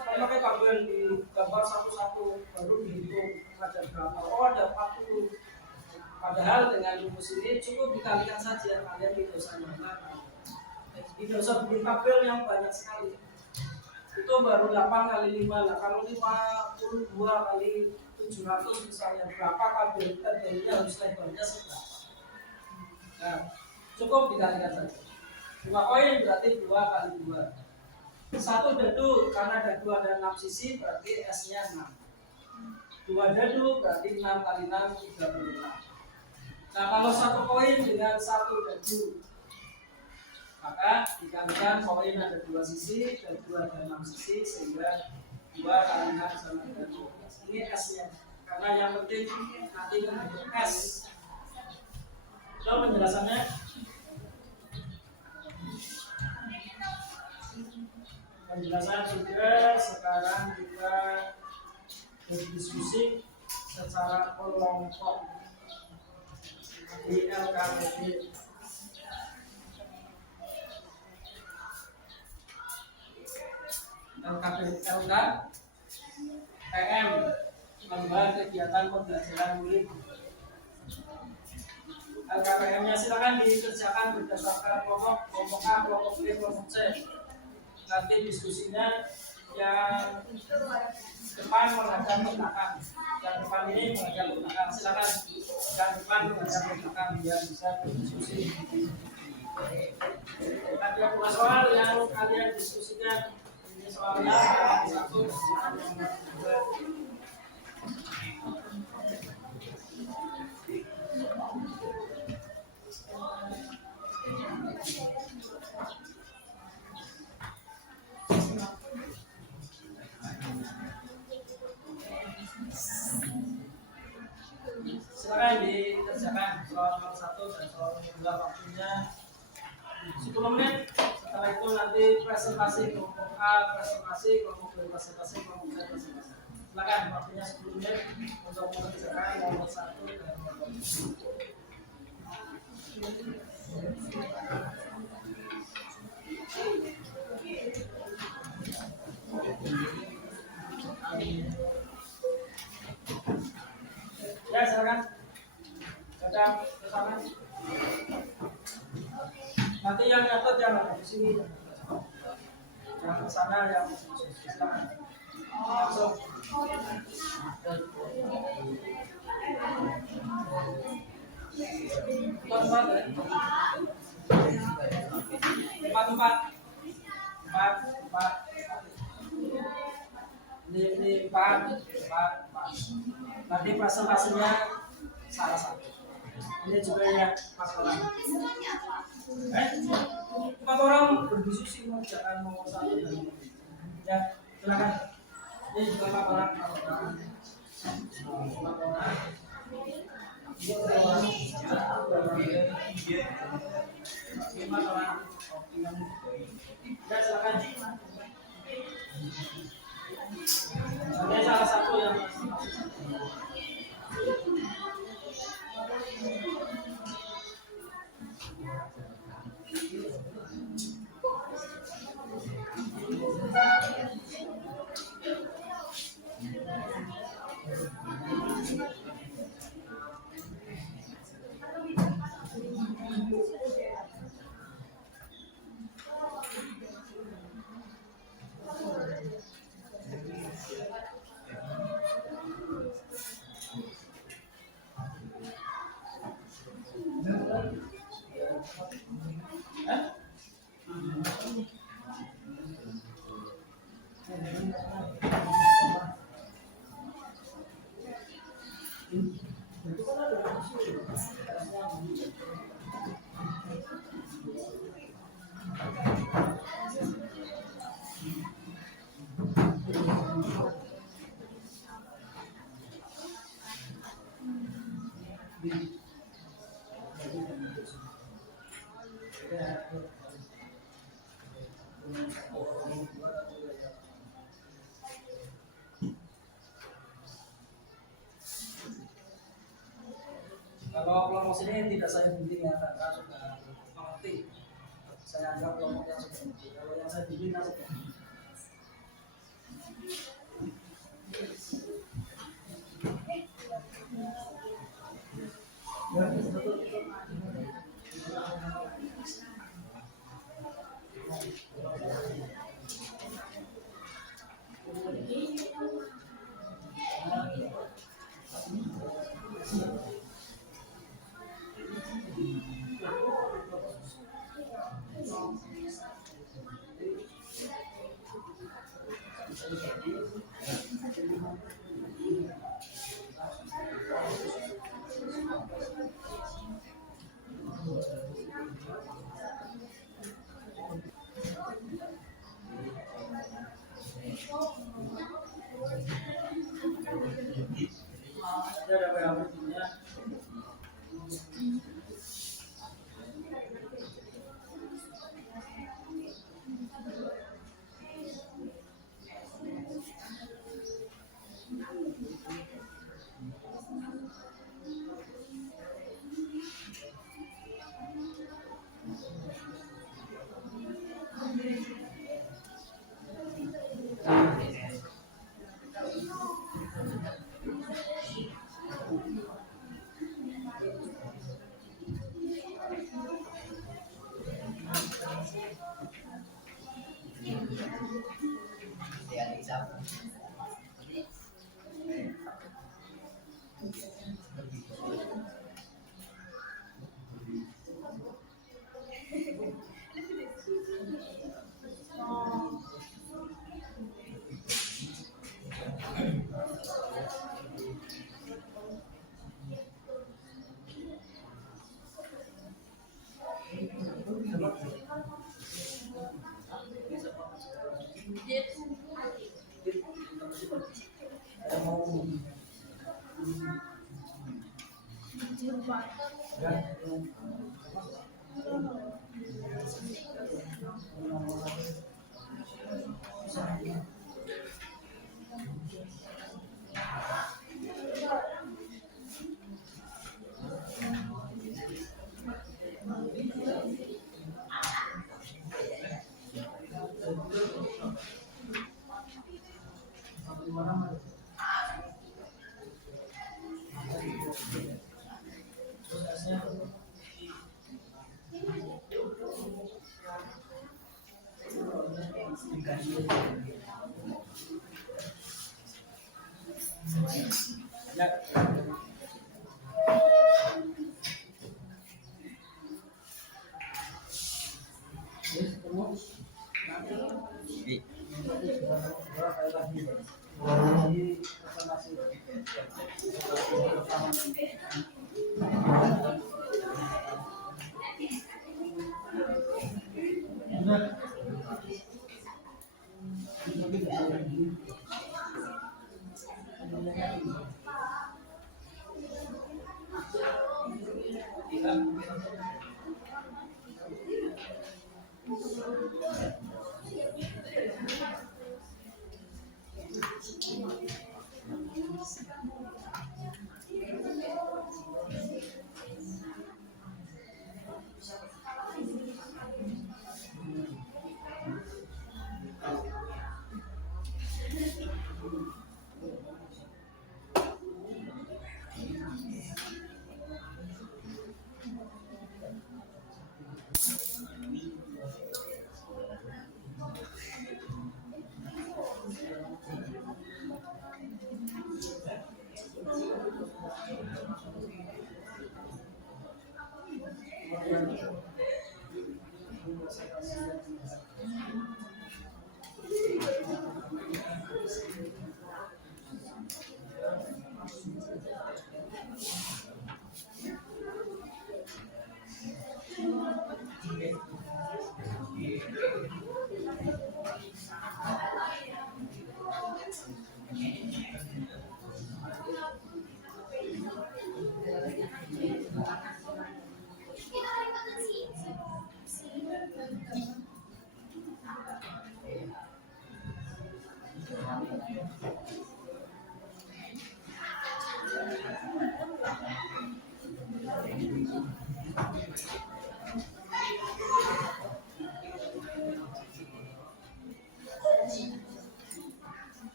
Kalau pakai tabel di gambar satu-satu baru dihitung ada berapa. Oh ada 40. Padahal dengan rumus ini cukup dikalikan saja, kalian tidak usah nambah. Tidak usah bikin tabel yang banyak sekali. Itu baru 8 kali 5 lah. Kalau 52 kali 700 misalnya berapa tabelnya harus lebarnya seberapa. Nah, cukup dikalikan saja. 2 koin berarti 2 kali 2. 1 dadu karena dadu ada 6 sisi berarti S-nya 6. 2 dadu berarti 6 kali 6 36. Nah, kalau 1 koin dengan 1 dadu maka dikalikan koin ada 2 sisi, dadu ada 6 sisi sehingga 2 kali 6 sama dengan 12. Ini S-nya. Karena yang penting nanti bentuk S. Coba penjelasannya. Penjelasan sudah, sekarang kita berdiskusi secara kelompok di LKPD. LKPM Lembaga Kegiatan Pembelajaran Murid. LKPM-nya silakan dikerjakan berdasarkan kelompok A, kelompok B, kelompok C. Nanti diskusinya yang depan menghadap ke belakang, yang depan ini menghadap ke belakang. Silakan yang depan menghadap ke belakang biar bisa berdiskusi. Ada dua soal yang kalian diskusikan. Ini soalnya yang satu, yang kedua. Silakan dikerjakan soal nomor 1 dan soal nomor 2 waktunya 10 menit. Setelah itu nanti presentasi kelompok A, presentasi kelompok B, presentasi kelompok C, presentasi. Silakan waktunya 10 menit untuk mengerjakan nomor 1 dan nomor 2. Ya, silakan. Datang ke sana. Nanti yang nyatet jangan di sini. Yang ke sana yang silakan. Langsung. Tempat ya. Empat. Ini empat. Nanti presentasinya salah satu. Ini juga ya 4 orang. 4 orang berdiskusi mengerjakan nomor 1 dan nomor 2. Ya, silakan. Ini juga 4 orang. 4 orang. Ya, silakan. Ada salah satu yang Kalau kelompok sini tidak saya bimbing ya, karena sudah mengerti. Saya anggap kelompok yang sudah mengerti. Kalau yang saya bimbing kan sudah. Ini ada PHP-nya.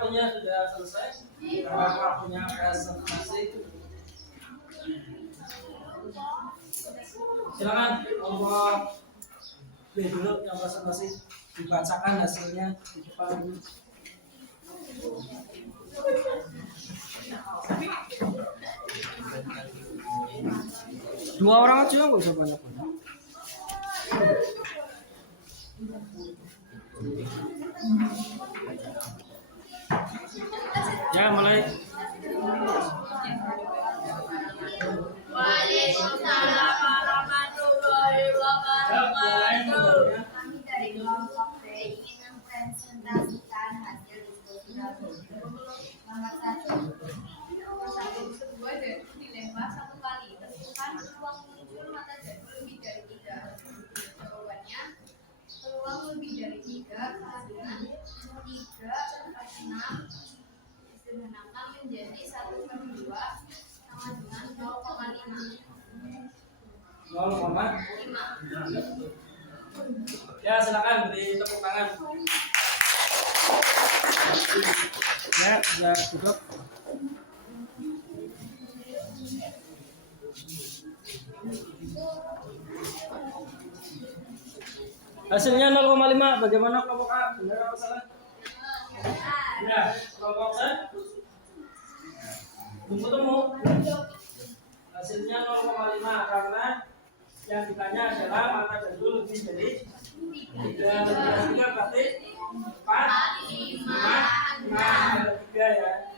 waktunya sudah selesai. Karena waktunya presentasi. Silakan kelompok B dulu yang presentasi, dibacakan hasilnya di depan. Dua orang aja nggak usah banyak-banyak. Ya, mulai. Waalaikumsalam warahmatullahi wabarakatuh. Kami dari kelompok B ingin mempresentasikan hasil diskusi nomor 1. Sebuah jadwal dilempar 1 kali. Tentukan peluang muncul mata jadwal lebih dari 3. Jawabannya, peluang lebih dari 3 kandungan 3/6 disederhanakan menjadi 1/2 sama dengan 0,5. 0,5. Ya, silakan beri tepuk tangan. Ya, sudah cukup. Hasilnya 0,5. Bagaimana kelompok A? Benar atau salah? Ya, kelompok C? Belum ketemu. Hasilnya 0,5 karena yang ditanya adalah mata jadul lebih dari 3 berarti 4, 5, 3 ya.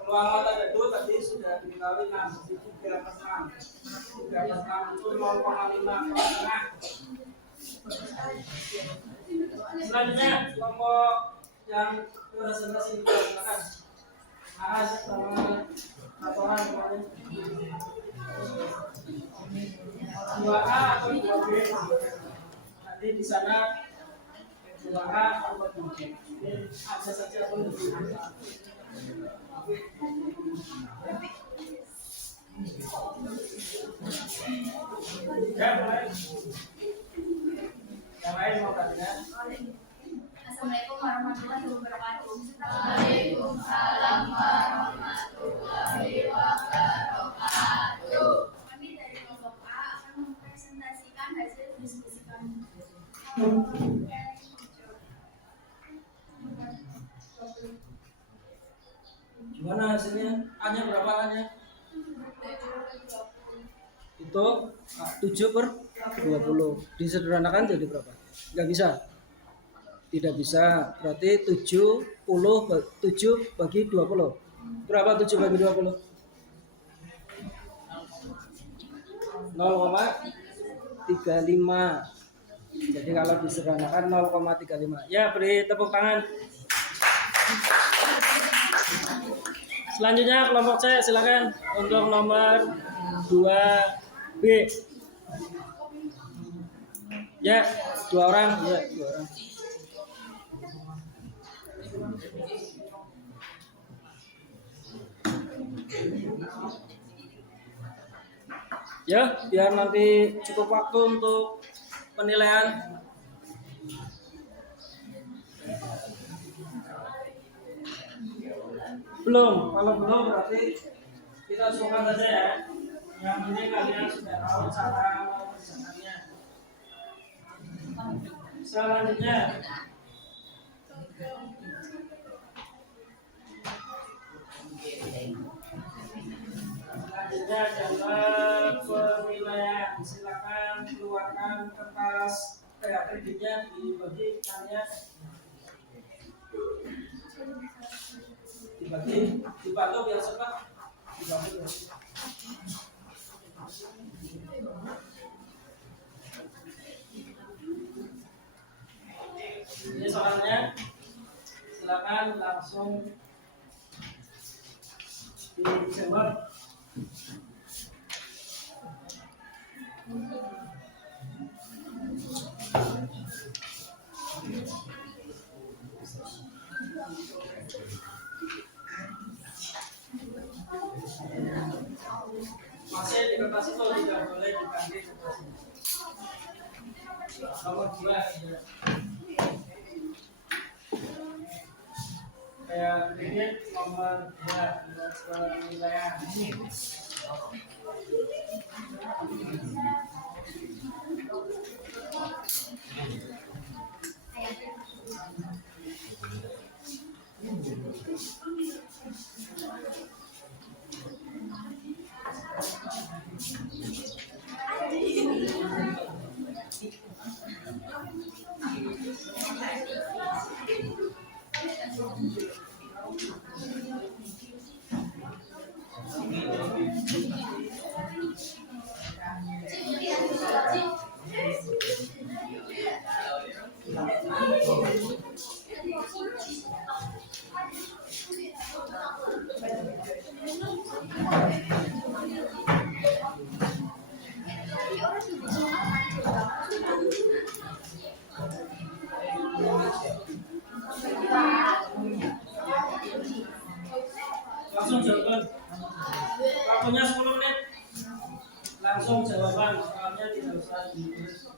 Peluang mata jadul tadi sudah diketahui 6, jadi 3/6. 3/6 itu 0,5 kelas tengah. Selanjutnya kelompok yang presentasi silakan. Ahas sama laporan kemarin 2A atau 2B. Nanti di sana 2A atau 2B. Ada saja pun. Ya, mulai. Yang lain mau tanya? Assalamualaikum warahmatullahi wabarakatuh. Waalaikumsalam warahmatullahi wabarakatuh. Kami dari kelompok A akan mempresentasikan hasil diskusi kami. Gimana hasilnya? A-nya berapa A-nya? Itu 7/20. Disederhanakan jadi berapa? Nggak bisa. Tidak bisa. Berarti 7 bagi 20. Berapa 7 bagi 20? 0,35. Jadi kalau disederhanakan 0,35. Ya, beri tepuk tangan. Selanjutnya kelompok C, silakan untuk nomor 2B. Ya, 2 orang. Ya, 2 orang. Ya, biar nanti cukup waktu untuk penilaian. Belum, kalau belum berarti kita usulkan saja ya. Yang penting kalian sudah tahu cara mengerjakannya. Selanjutnya, adalah penilaian. Silakan keluarkan kertas kreditnya dibagi kalian. Dibantu biar cepat. Dibantu biar cepat. Ini soalnya, silakan langsung dijawab. Masih di kertas itu tidak boleh diganti kertas ini. Nomor 2 ya. Saya kredit nomor 2 untuk penilaian. Langsung jawaban. Waktunya 10 menit. Langsung jawaban, soalnya tidak usah ditulis.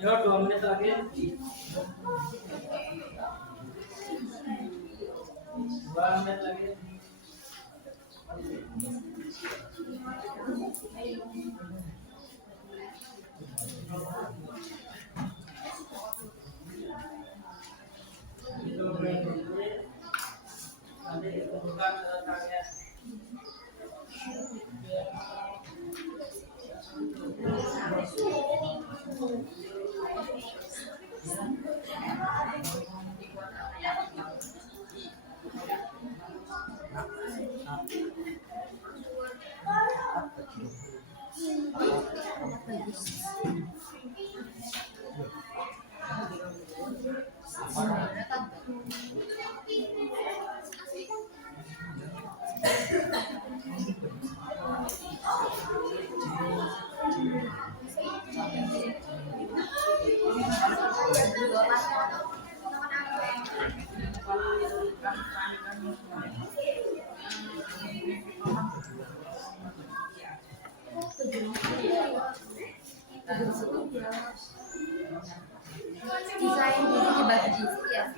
Yo, 2 menit lagi. 2 menit lagi. Itu berarti nanti ditentukan kalian. Desain jadi dibagi ya.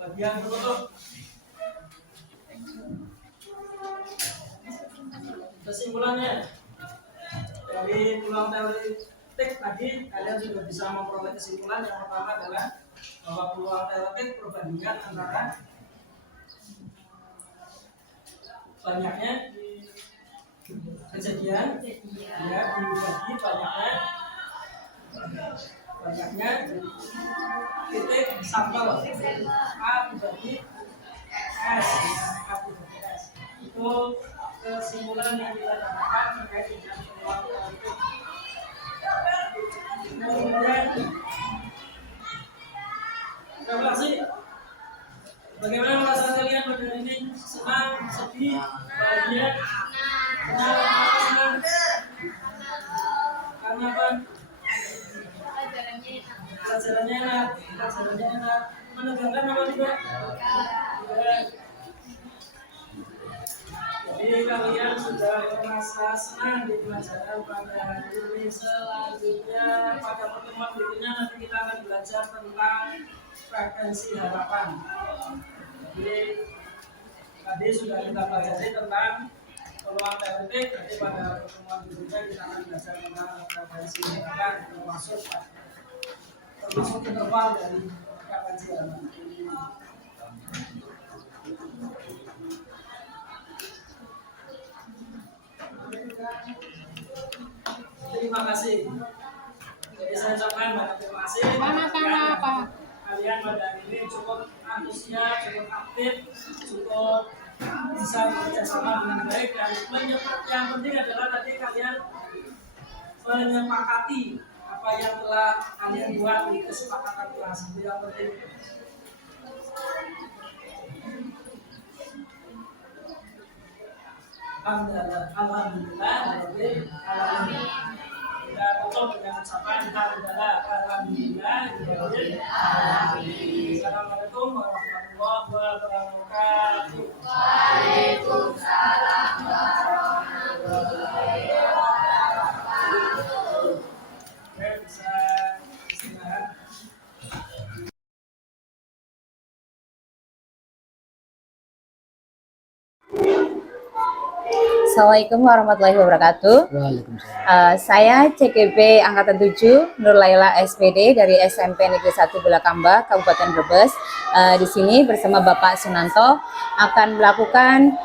Bagian penutup. Kesimpulannya dari pulang teoretik tadi kalian sudah bisa memperoleh kesimpulan. Yang pertama adalah bahwa peluang teoretik perbandingan antara banyaknya kejadian ya dibagi banyaknya titik sampel A dibagi S, A dibagi S. Itu kesimpulan yang kita dapatkan terkait dengan peluang teoretik. Kemudian refleksi, bagaimana perasaan kalian pada ini? Senang, sedih, bahagia, senang, karena apa? Pelajarannya enak, menegangkan apa tidak? Jadi kalian sudah merasa senang di pelajaran pada hari ini. Selanjutnya pada pertemuan berikutnya nanti kita akan belajar tentang frekuensi harapan. Jadi tadi sudah kita pelajari tentang peluang teoretik. Nanti pada pertemuan berikutnya kita akan belajar tentang frekuensi harapan, termasuk interval dari frekuensi harapan. Terima kasih. Jadi saya ucapkan banyak terima kasih. Kalian pada hari ini cukup antusias, cukup aktif, cukup bisa bekerja sama dengan baik, dan yang penting adalah tadi kalian menyepakati apa yang telah kalian buat di kesepakatan kelas. Itu yang penting. Alhamdulillah. Kita tutup dengan ucapan alhamdulillah. Assalamualaikum warahmatullahi wabarakatuh. Waalaikumsalam warahmatullahi wabarakatuh. Bisa istirahat. Assalamualaikum warahmatullahi wabarakatuh. Waalaikumsalam. Saya CGB Angkatan 7 Nur Laila SPD dari SMP Negeri 1 Bulakamba, Kabupaten Brebes. Di sini bersama Bapak Sunanto akan melakukan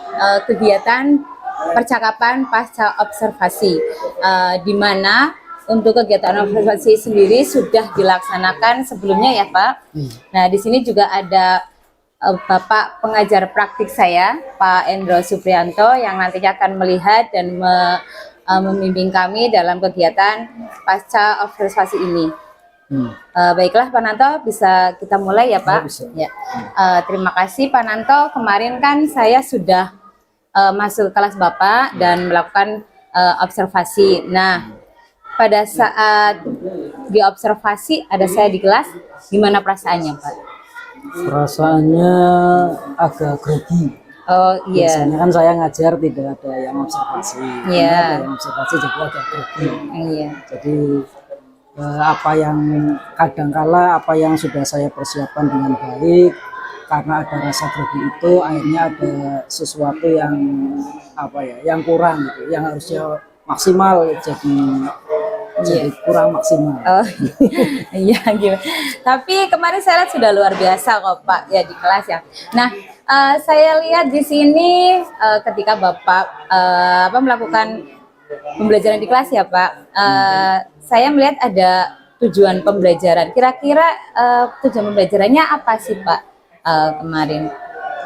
kegiatan percakapan pasca observasi, di mana untuk kegiatan observasi sendiri sudah dilaksanakan sebelumnya ya Pak. Nah di sini juga ada Bapak pengajar praktik saya, Pak Endro Suprianto, yang nantinya akan melihat dan membimbing kami dalam kegiatan pasca observasi ini. Baiklah Pak Nanto, bisa kita mulai ya Pak? Ya. Terima kasih Pak Nanto. Kemarin kan saya sudah masuk kelas Bapak dan melakukan observasi. Nah, pada saat diobservasi ada saya di kelas, gimana perasaannya Pak? Perasaannya agak grogi. Oh iya. Biasanya kan saya ngajar tidak ada yang observasi. Iya. Ada yang observasi jadi agak grogi. Iya. Jadi apa yang kadangkala apa yang sudah saya persiapkan dengan baik, karena ada rasa grogi itu akhirnya ada sesuatu yang apa ya, yang kurang gitu, yang harusnya maksimal jadi kurang maksimal. Oh iya gitu. Tapi kemarin saya lihat sudah luar biasa kok Pak ya di kelas ya. Nah saya lihat di sini ketika Bapak melakukan pembelajaran di kelas ya Pak, saya melihat ada tujuan pembelajaran. Kira-kira tujuan pembelajarannya apa sih Pak kemarin?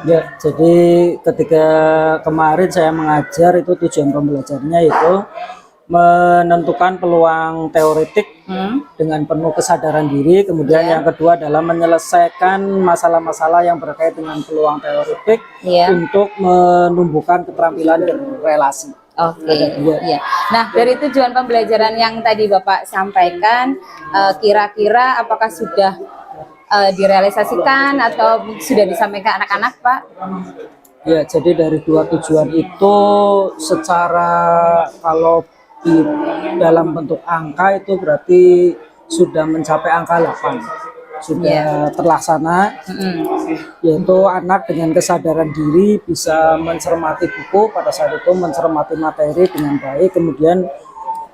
Ya, jadi ketika kemarin saya mengajar itu tujuan pembelajarannya itu menentukan peluang teoretik dengan penuh kesadaran diri. Kemudian yang kedua adalah menyelesaikan masalah-masalah yang berkait dengan peluang teoretik untuk menumbuhkan keterampilan berrelasi. Oke, iya. Nah, dari tujuan pembelajaran yang tadi Bapak sampaikan, kira-kira apakah sudah direalisasikan atau sudah disampaikan anak-anak, Pak? Ya, jadi dari dua tujuan itu secara kalau di dalam bentuk angka itu berarti sudah mencapai angka 8. Sudah terlaksana, yaitu anak dengan kesadaran diri bisa mencermati buku, pada saat itu mencermati materi dengan baik, kemudian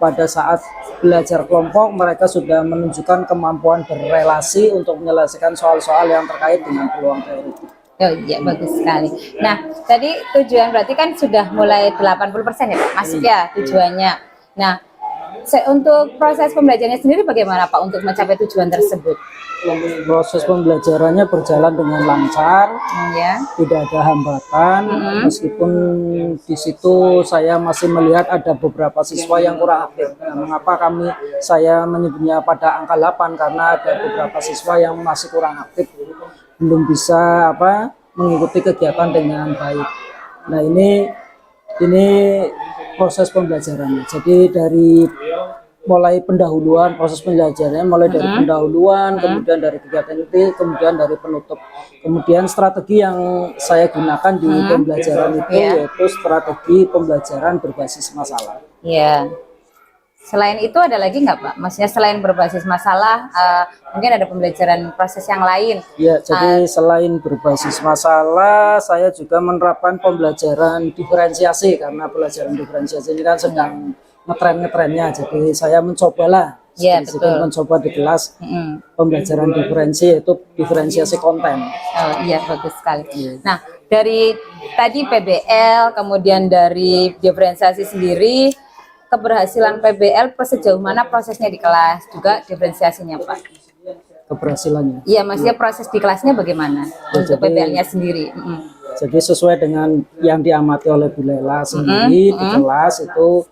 pada saat belajar kelompok mereka sudah menunjukkan kemampuan berrelasi untuk menyelesaikan soal-soal yang terkait dengan peluang teoretik. Oh iya, bagus sekali. Nah, tadi tujuan berarti kan sudah mulai 80% ya Pak, masuk ya tujuannya. Nah, untuk proses pembelajarannya sendiri bagaimana Pak untuk mencapai tujuan tersebut? Proses pembelajarannya berjalan dengan lancar, tidak ada hambatan, meskipun di situ saya masih melihat ada beberapa siswa yang kurang aktif. Nah, mengapa saya menyebutnya pada angka 8? Karena ada beberapa siswa yang masih kurang aktif, belum bisa mengikuti kegiatan dengan baik. Nah, ini proses pembelajarannya. Jadi dari mulai pendahuluan, proses pembelajarannya mulai dari pendahuluan, kemudian dari kegiatan itu, kemudian dari penutup. Kemudian strategi yang saya gunakan di pembelajaran itu yaitu strategi pembelajaran berbasis masalah. Iya. Selain itu ada lagi nggak Pak? Maksudnya selain berbasis masalah, mungkin ada pembelajaran proses yang lain? Ya, jadi selain berbasis masalah, saya juga menerapkan pembelajaran diferensiasi, karena pelajaran diferensiasi ini kan sedang ngetren-ngetrennya. Jadi saya mencobalah, mencoba di kelas pembelajaran diferensi, yaitu diferensiasi konten. Oh iya, bagus sekali. Nah, dari tadi PBL, kemudian dari diferensiasi sendiri, keberhasilan PBL sejauh mana prosesnya di kelas, juga diferensiasinya Pak? Keberhasilannya? Iya, maksudnya proses di kelasnya bagaimana untuk PBL-nya sendiri? Jadi sesuai dengan yang diamati oleh Bu Lela sendiri di kelas itu,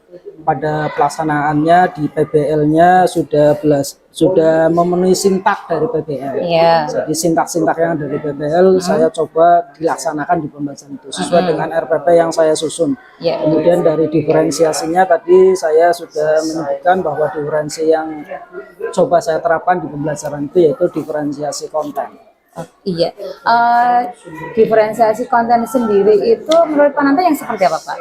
pada pelaksanaannya di PBL-nya sudah memenuhi sintak dari PBL. Jadi sintak-sintak yang dari PBL saya coba dilaksanakan di pembelajaran itu sesuai dengan RPP yang saya susun. Kemudian dari diferensiasinya tadi saya sudah menyebutkan bahwa diferensi yang coba saya terapkan di pembelajaran itu yaitu diferensiasi konten. Iya, diferensiasi konten sendiri itu menurut Pak Nanto yang seperti apa Pak?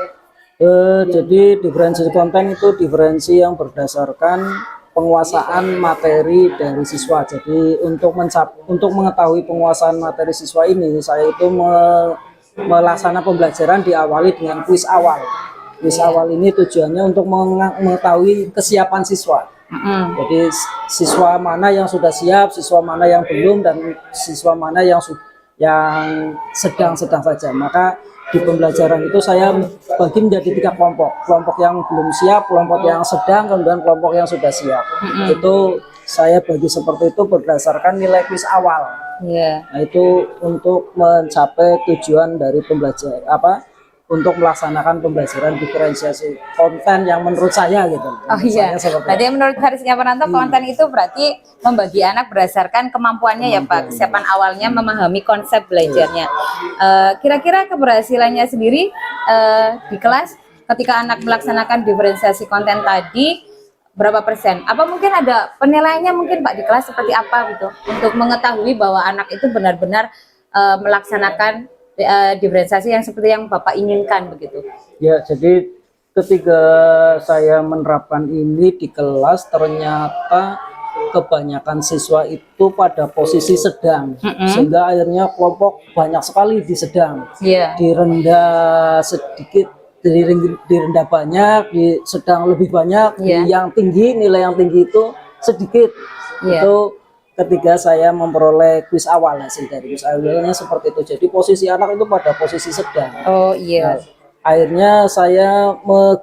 Jadi diferensiasi konten itu diferensi yang berdasarkan penguasaan materi dari siswa. Jadi untuk mengetahui penguasaan materi siswa ini, saya itu melaksanakan pembelajaran diawali dengan kuis awal. Kuis awal ini tujuannya untuk mengetahui kesiapan siswa. Jadi siswa mana yang sudah siap, siswa mana yang belum, dan siswa mana yang sedang saja. Maka di pembelajaran itu saya bagi menjadi 3 kelompok. Kelompok yang belum siap, kelompok yang sedang, kemudian kelompok yang sudah siap. Itu saya bagi seperti itu berdasarkan nilai kuis awal. Iya. Nah, itu untuk mencapai tujuan dari pembelajaran untuk melaksanakan pembelajaran diferensiasi konten yang menurut saya gitu. Oh iya. Saya seperti Berarti menurut Harisnya Prananto konten itu berarti membagi anak berdasarkan kemampuannya ya Pak, kesiapan awalnya memahami konsep belajarnya. Kira-kira keberhasilannya sendiri di kelas ketika anak melaksanakan diferensiasi konten tadi berapa persen? Apa mungkin ada penilaiannya mungkin Pak di kelas seperti apa gitu untuk mengetahui bahwa anak itu benar-benar melaksanakan diferensiasi yang seperti yang Bapak inginkan begitu? Ya, jadi ketika saya menerapkan ini di kelas ternyata kebanyakan siswa itu pada posisi sedang, sehingga akhirnya kelompok banyak sekali di sedang, di rendah sedikit, di rendah banyak, di sedang lebih banyak, di yang tinggi, nilai yang tinggi itu sedikit. Itu ketika saya memperoleh kuis awal, hasil dari kuis awalnya seperti itu. Jadi posisi anak itu pada posisi sedang. Oh iya. Nah, akhirnya saya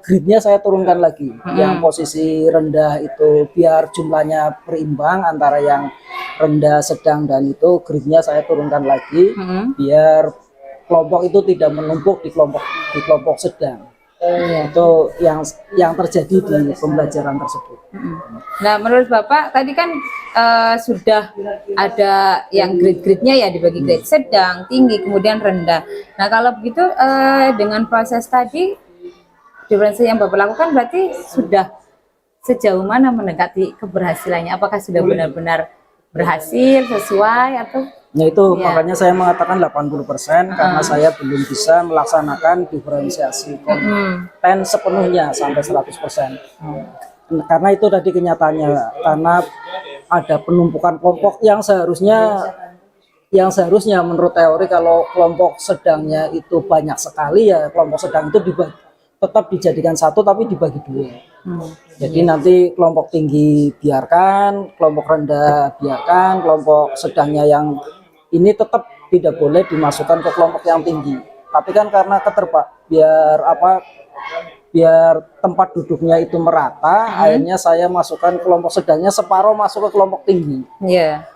gridnya saya turunkan lagi. Yang posisi rendah itu biar jumlahnya berimbang antara yang rendah, sedang dan itu gridnya saya turunkan lagi biar kelompok itu tidak menumpuk di kelompok sedang. Itu yang terjadi di pembelajaran tersebut. Nah, menurut Bapak tadi kan sudah ada yang grade-grade-nya ya, dibagi grade sedang, tinggi, kemudian rendah. Nah, kalau begitu dengan proses tadi diferensiasi yang Bapak lakukan berarti sudah sejauh mana mendekati keberhasilannya? Apakah sudah benar-benar berhasil sesuai atau? Nah itu makanya saya mengatakan 80% karena saya belum bisa melaksanakan diferensiasi konten sepenuhnya sampai 100%. Karena itu tadi kenyataannya, karena ada penumpukan kelompok yang seharusnya menurut teori kalau kelompok sedangnya itu banyak sekali, ya kelompok sedang itu tetap dijadikan satu tapi dibagi 2. Jadi nanti kelompok tinggi biarkan, kelompok rendah biarkan, kelompok sedangnya yang ini tetap tidak boleh dimasukkan ke kelompok yang tinggi. Tapi kan karena biar tempat duduknya itu merata, akhirnya saya masukkan kelompok sedangnya separuh masuk ke kelompok tinggi.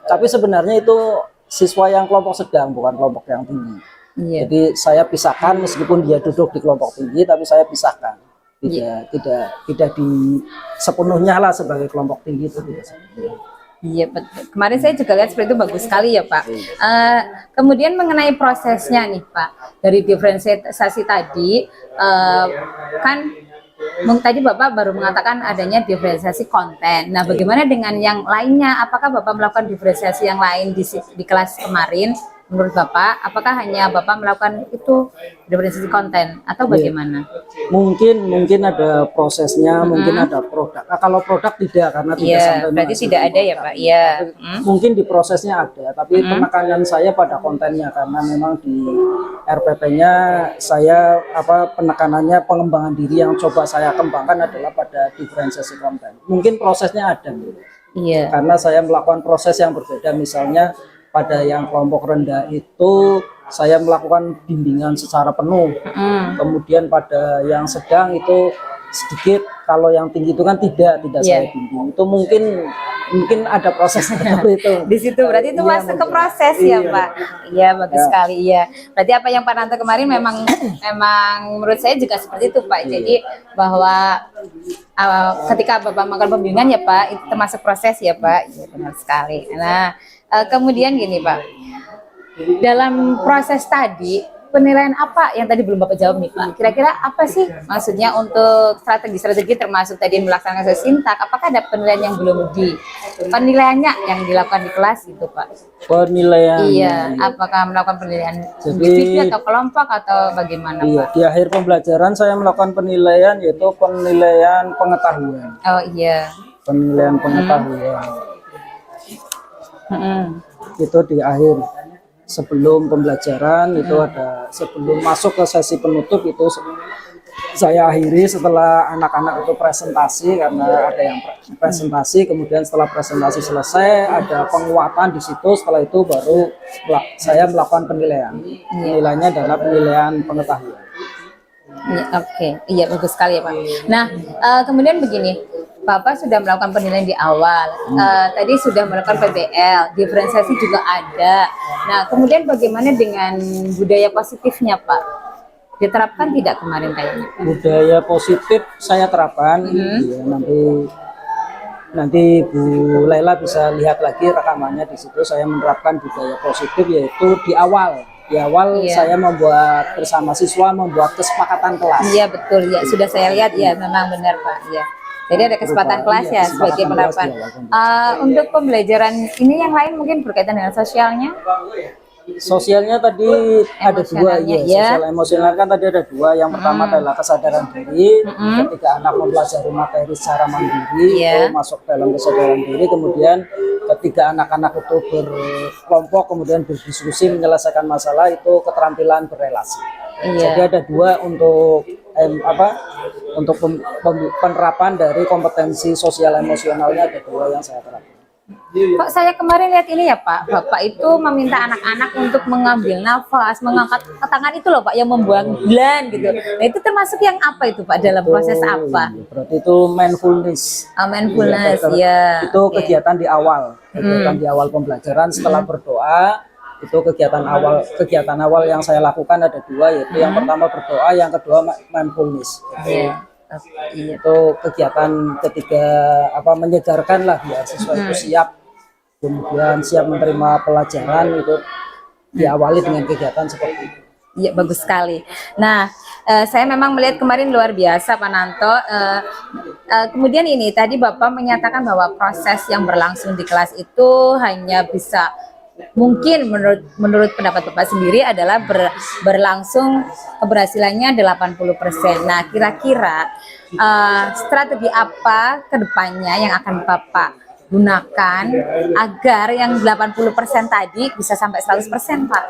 Tapi sebenarnya itu siswa yang kelompok sedang, bukan kelompok yang tinggi. Jadi saya pisahkan meskipun dia duduk di kelompok tinggi, tapi saya pisahkan. Tidak di sepenuhnya lah sebagai kelompok tinggi itu tidak. Iya betul. Kemarin saya juga lihat seperti itu, bagus sekali ya Pak. Kemudian mengenai prosesnya nih Pak, dari diferensiasi tadi kan tadi Bapak baru mengatakan adanya diferensiasi konten. Nah, bagaimana dengan yang lainnya? Apakah Bapak melakukan diferensiasi yang lain di kelas kemarin? Menurut Bapak, apakah hanya Bapak melakukan itu diferensiasi konten atau bagaimana? Mungkin ada prosesnya, mungkin ada produk. Nah, kalau produk tidak, karena tidak sampai berarti tidak ada ya Pak. Iya. Mungkin di prosesnya ada, tapi penekanan saya pada kontennya karena memang di RPP-nya saya penekanannya pengembangan diri yang coba saya kembangkan adalah pada diferensiasi konten. Mungkin prosesnya ada. Iya. Karena saya melakukan proses yang berbeda, misalnya pada yang kelompok rendah itu saya melakukan bimbingan secara penuh. Kemudian pada yang sedang itu sedikit, kalau yang tinggi itu kan tidak saya bimbing. Itu mungkin ada proses seperti itu. Di situ berarti itu masuk ke proses ya Pak. Iya, bagus sekali ya. Berarti apa yang Pak Nanto kemarin memang menurut saya juga seperti itu Pak. Jadi bahwa ketika Bapak melakukan pembimbingan ya Pak, itu termasuk proses ya Pak. Ya, benar sekali. Nah, kemudian gini Pak, dalam proses tadi penilaian apa yang tadi belum Bapak jawab nih Pak? Kira-kira apa sih maksudnya untuk strategi-strategi termasuk tadi melaksanakan sesintak? Apakah ada penilaian yang belum penilaiannya yang dilakukan di kelas gitu Pak? Penilaian. Iya, apakah melakukan penilaian individu atau kelompok atau bagaimana Pak? Di akhir pembelajaran saya melakukan penilaian, yaitu penilaian pengetahuan. Oh iya. Penilaian pengetahuan. Itu di akhir sebelum pembelajaran itu ada, sebelum masuk ke sesi penutup itu saya akhiri setelah anak-anak itu presentasi, karena ada yang presentasi, kemudian setelah presentasi selesai ada penguatan di situ. Setelah itu baru saya melakukan penilaian. Nilainya adalah penilaian pengetahuan. Ya, oke, iya bagus sekali ya Pak. Nah, kemudian begini, Bapak sudah melakukan penilaian di awal, tadi sudah melakukan PBL, diferensiasi juga ada. Nah, kemudian bagaimana dengan budaya positifnya Pak? Diterapkan tidak kemarin kayaknya? Budaya positif saya terapkan. Ya, nanti Bu Laila bisa lihat lagi rekamannya di situ. Saya menerapkan budaya positif, yaitu di awal saya membuat bersama siswa membuat kesepakatan kelas. Iya betul ya, sudah saya lihat ya, memang benar Pak ya. Jadi ada kesempatan kelas ya sebagai penerapan. Untuk pembelajaran ini yang lain mungkin berkaitan dengan sosialnya. Sosialnya tadi ada dua ya, sosial emosional kan tadi ada dua. Yang pertama adalah kesadaran diri, ketika anak mempelajari materi secara mandiri itu masuk dalam kesadaran diri. Kemudian ketika anak-anak itu berkelompok kemudian berdiskusi menyelesaikan masalah, itu keterampilan berrelasi. Jadi ada dua untuk penerapan dari kompetensi sosial emosionalnya, ada dua yang saya terapkan. Pak, saya kemarin lihat ini ya Pak, Bapak itu meminta anak-anak untuk mengambil nafas, mengangkat tangan itu loh Pak, yang membuang bulan gitu. Nah itu termasuk yang apa itu Pak, dalam proses apa? Berarti itu mindfulness. Mindfulness ya. Itu kegiatan di awal, pembelajaran setelah berdoa. Itu kegiatan awal yang saya lakukan ada dua, yaitu yang pertama berdoa, yang kedua mindfulness. Itu kegiatan ketiga menyegarkan lah biar siswa itu siap, kemudian siap menerima pelajaran. Itu diawali dengan kegiatan seperti itu. Iya bagus sekali. Nah, saya memang melihat kemarin luar biasa Pak Nanto. Kemudian ini tadi Bapak menyatakan bahwa proses yang berlangsung di kelas itu hanya bisa, mungkin menurut pendapat Bapak sendiri adalah berlangsung keberhasilannya 80%. Nah, kira-kira strategi apa ke depannya yang akan Bapak gunakan agar yang 80% tadi bisa sampai 100% Pak?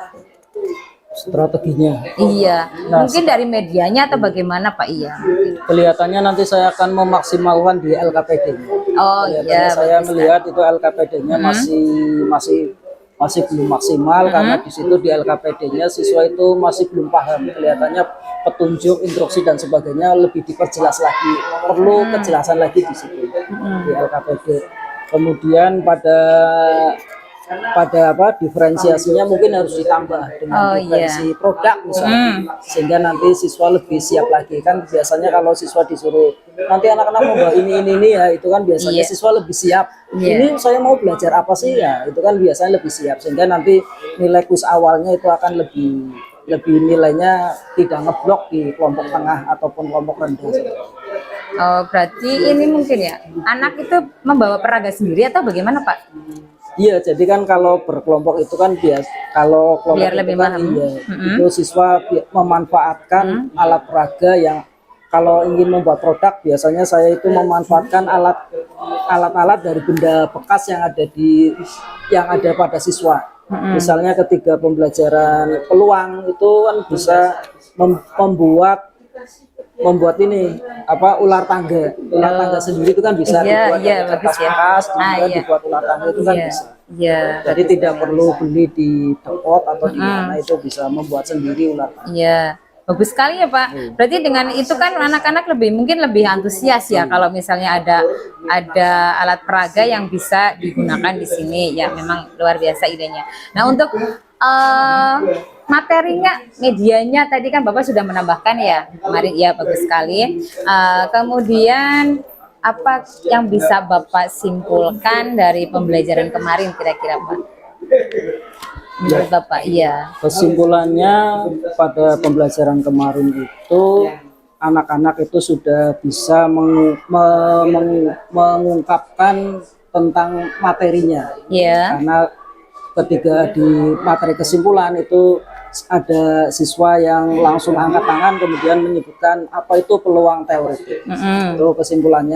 Strateginya? Iya, mungkin dari medianya atau bagaimana Pak? Iya. Kelihatannya nanti saya akan memaksimalkan di LKPD-nya. Oh iya. Saya melihat itu LKPD-nya masih belum maksimal, karena di situ di LKPD-nya siswa itu masih belum paham. Kelihatannya petunjuk, instruksi dan sebagainya lebih diperjelas lagi, perlu kejelasan lagi di situ di LKPD. Kemudian pada diferensiasinya mungkin harus ditambah dengan diferensi produk misalnya, sehingga nanti siswa lebih siap lagi. Kan biasanya kalau siswa disuruh nanti anak-anak mau bawa ini ya, itu kan biasanya siswa lebih siap. Ini saya mau belajar apa sih ya, itu kan biasanya lebih siap, sehingga nanti nilai kuis awalnya itu akan lebih nilainya tidak ngeblok di kelompok tengah ataupun kelompok rendah. Oh, berarti ini mungkin ya, anak itu membawa peraga sendiri atau bagaimana Pak? Iya, jadi kan kalau berkelompok itu kan kalau kelompok biar lebih kan, paham. Itu siswa memanfaatkan alat peraga yang kalau ingin membuat produk, biasanya saya itu memanfaatkan alat-alat dari benda bekas yang ada pada siswa. Misalnya ketika pembelajaran peluang itu kan bisa membuat ini ular tangga sendiri, itu kan bisa dibuat kertas, kemudian dibuat ular tangga itu kan bisa. Jadi tidak perlu beli di depot atau di mana, itu bisa membuat sendiri ular tangga. Iya, bagus sekali ya Pak. Berarti dengan itu kan anak-anak mungkin lebih antusias ya kalau misalnya ada alat peraga yang bisa digunakan di sini. Ya memang luar biasa idenya. Nah untuk materinya, medianya tadi kan Bapak sudah menambahkan ya kemarin, ya bagus sekali. Kemudian apa yang bisa Bapak simpulkan dari pembelajaran kemarin kira-kira Pak? Menurut Bapak, iya. Kesimpulannya pada pembelajaran kemarin itu anak-anak itu sudah bisa mengungkapkan tentang materinya. Karena ketika di materi kesimpulan itu ada siswa yang langsung angkat tangan kemudian menyebutkan apa itu peluang teoretik. Itu kesimpulan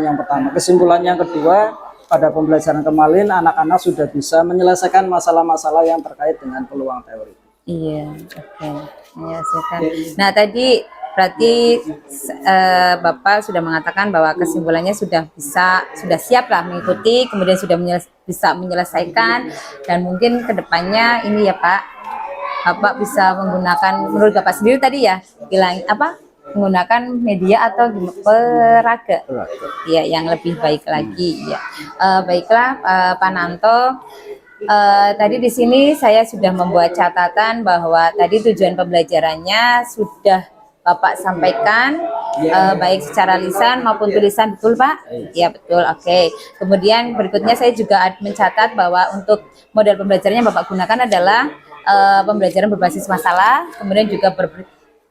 yang pertama. Kesimpulan yang kedua, pada pembelajaran kemarin anak-anak sudah bisa menyelesaikan masalah-masalah yang terkait dengan peluang teoretik. Iya, oke. Menyelesaikan. Nah tadi Berarti Bapak sudah mengatakan bahwa kesimpulannya sudah siap lah mengikuti, kemudian sudah bisa menyelesaikan, dan mungkin kedepannya ini ya Pak, Bapak bisa menggunakan, menurut Bapak sendiri tadi ya bilang apa, menggunakan media atau peraga ya yang lebih baik lagi ya. Baiklah Pak Nanto, tadi di sini saya sudah membuat catatan bahwa tadi tujuan pembelajarannya sudah Bapak sampaikan, baik secara lisan maupun tulisan, betul Pak? Ya betul, oke. Kemudian berikutnya saya juga mencatat bahwa untuk model pembelajarannya Bapak gunakan adalah pembelajaran berbasis masalah, kemudian juga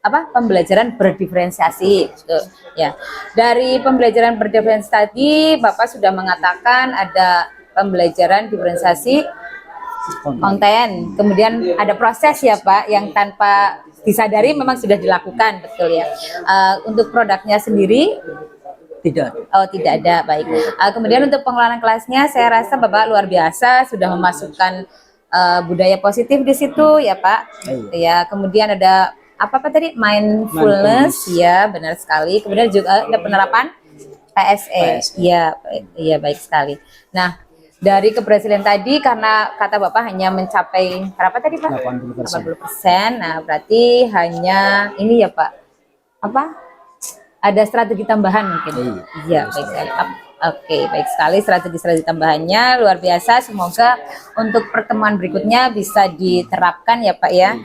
pembelajaran berdiferensiasi, gitu. Ya. Dari pembelajaran berdiferensiasi tadi Bapak sudah mengatakan ada pembelajaran diferensiasi konten, kemudian ada proses ya Pak yang tanpa disadari memang sudah dilakukan, betul ya. Untuk produknya sendiri Tidak. oh tidak ada, baik. Kemudian untuk pengelolaan kelasnya saya rasa Bapak luar biasa sudah memasukkan budaya positif di situ ya Pak. Ya, kemudian ada apa tadi, mindfulness ya, benar sekali. Kemudian juga ada penerapan PSE. Iya, iya baik sekali. Nah, dari keberhasilan tadi, karena kata Bapak hanya mencapai berapa tadi Pak? 80%. Nah, berarti hanya ini ya Pak, ada strategi tambahan mungkin. Iya, baik sekali. Oke, baik sekali, strategi tambahannya luar biasa. Semoga untuk pertemuan berikutnya bisa diterapkan ya Pak ya.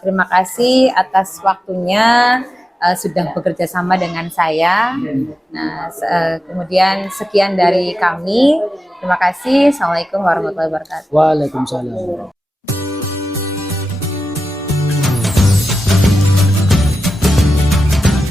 Terima kasih atas waktunya. Sudah bekerja sama dengan saya. Nah, kemudian sekian dari kami. Terima kasih. Assalamualaikum warahmatullahi wabarakatuh. Waalaikumsalam.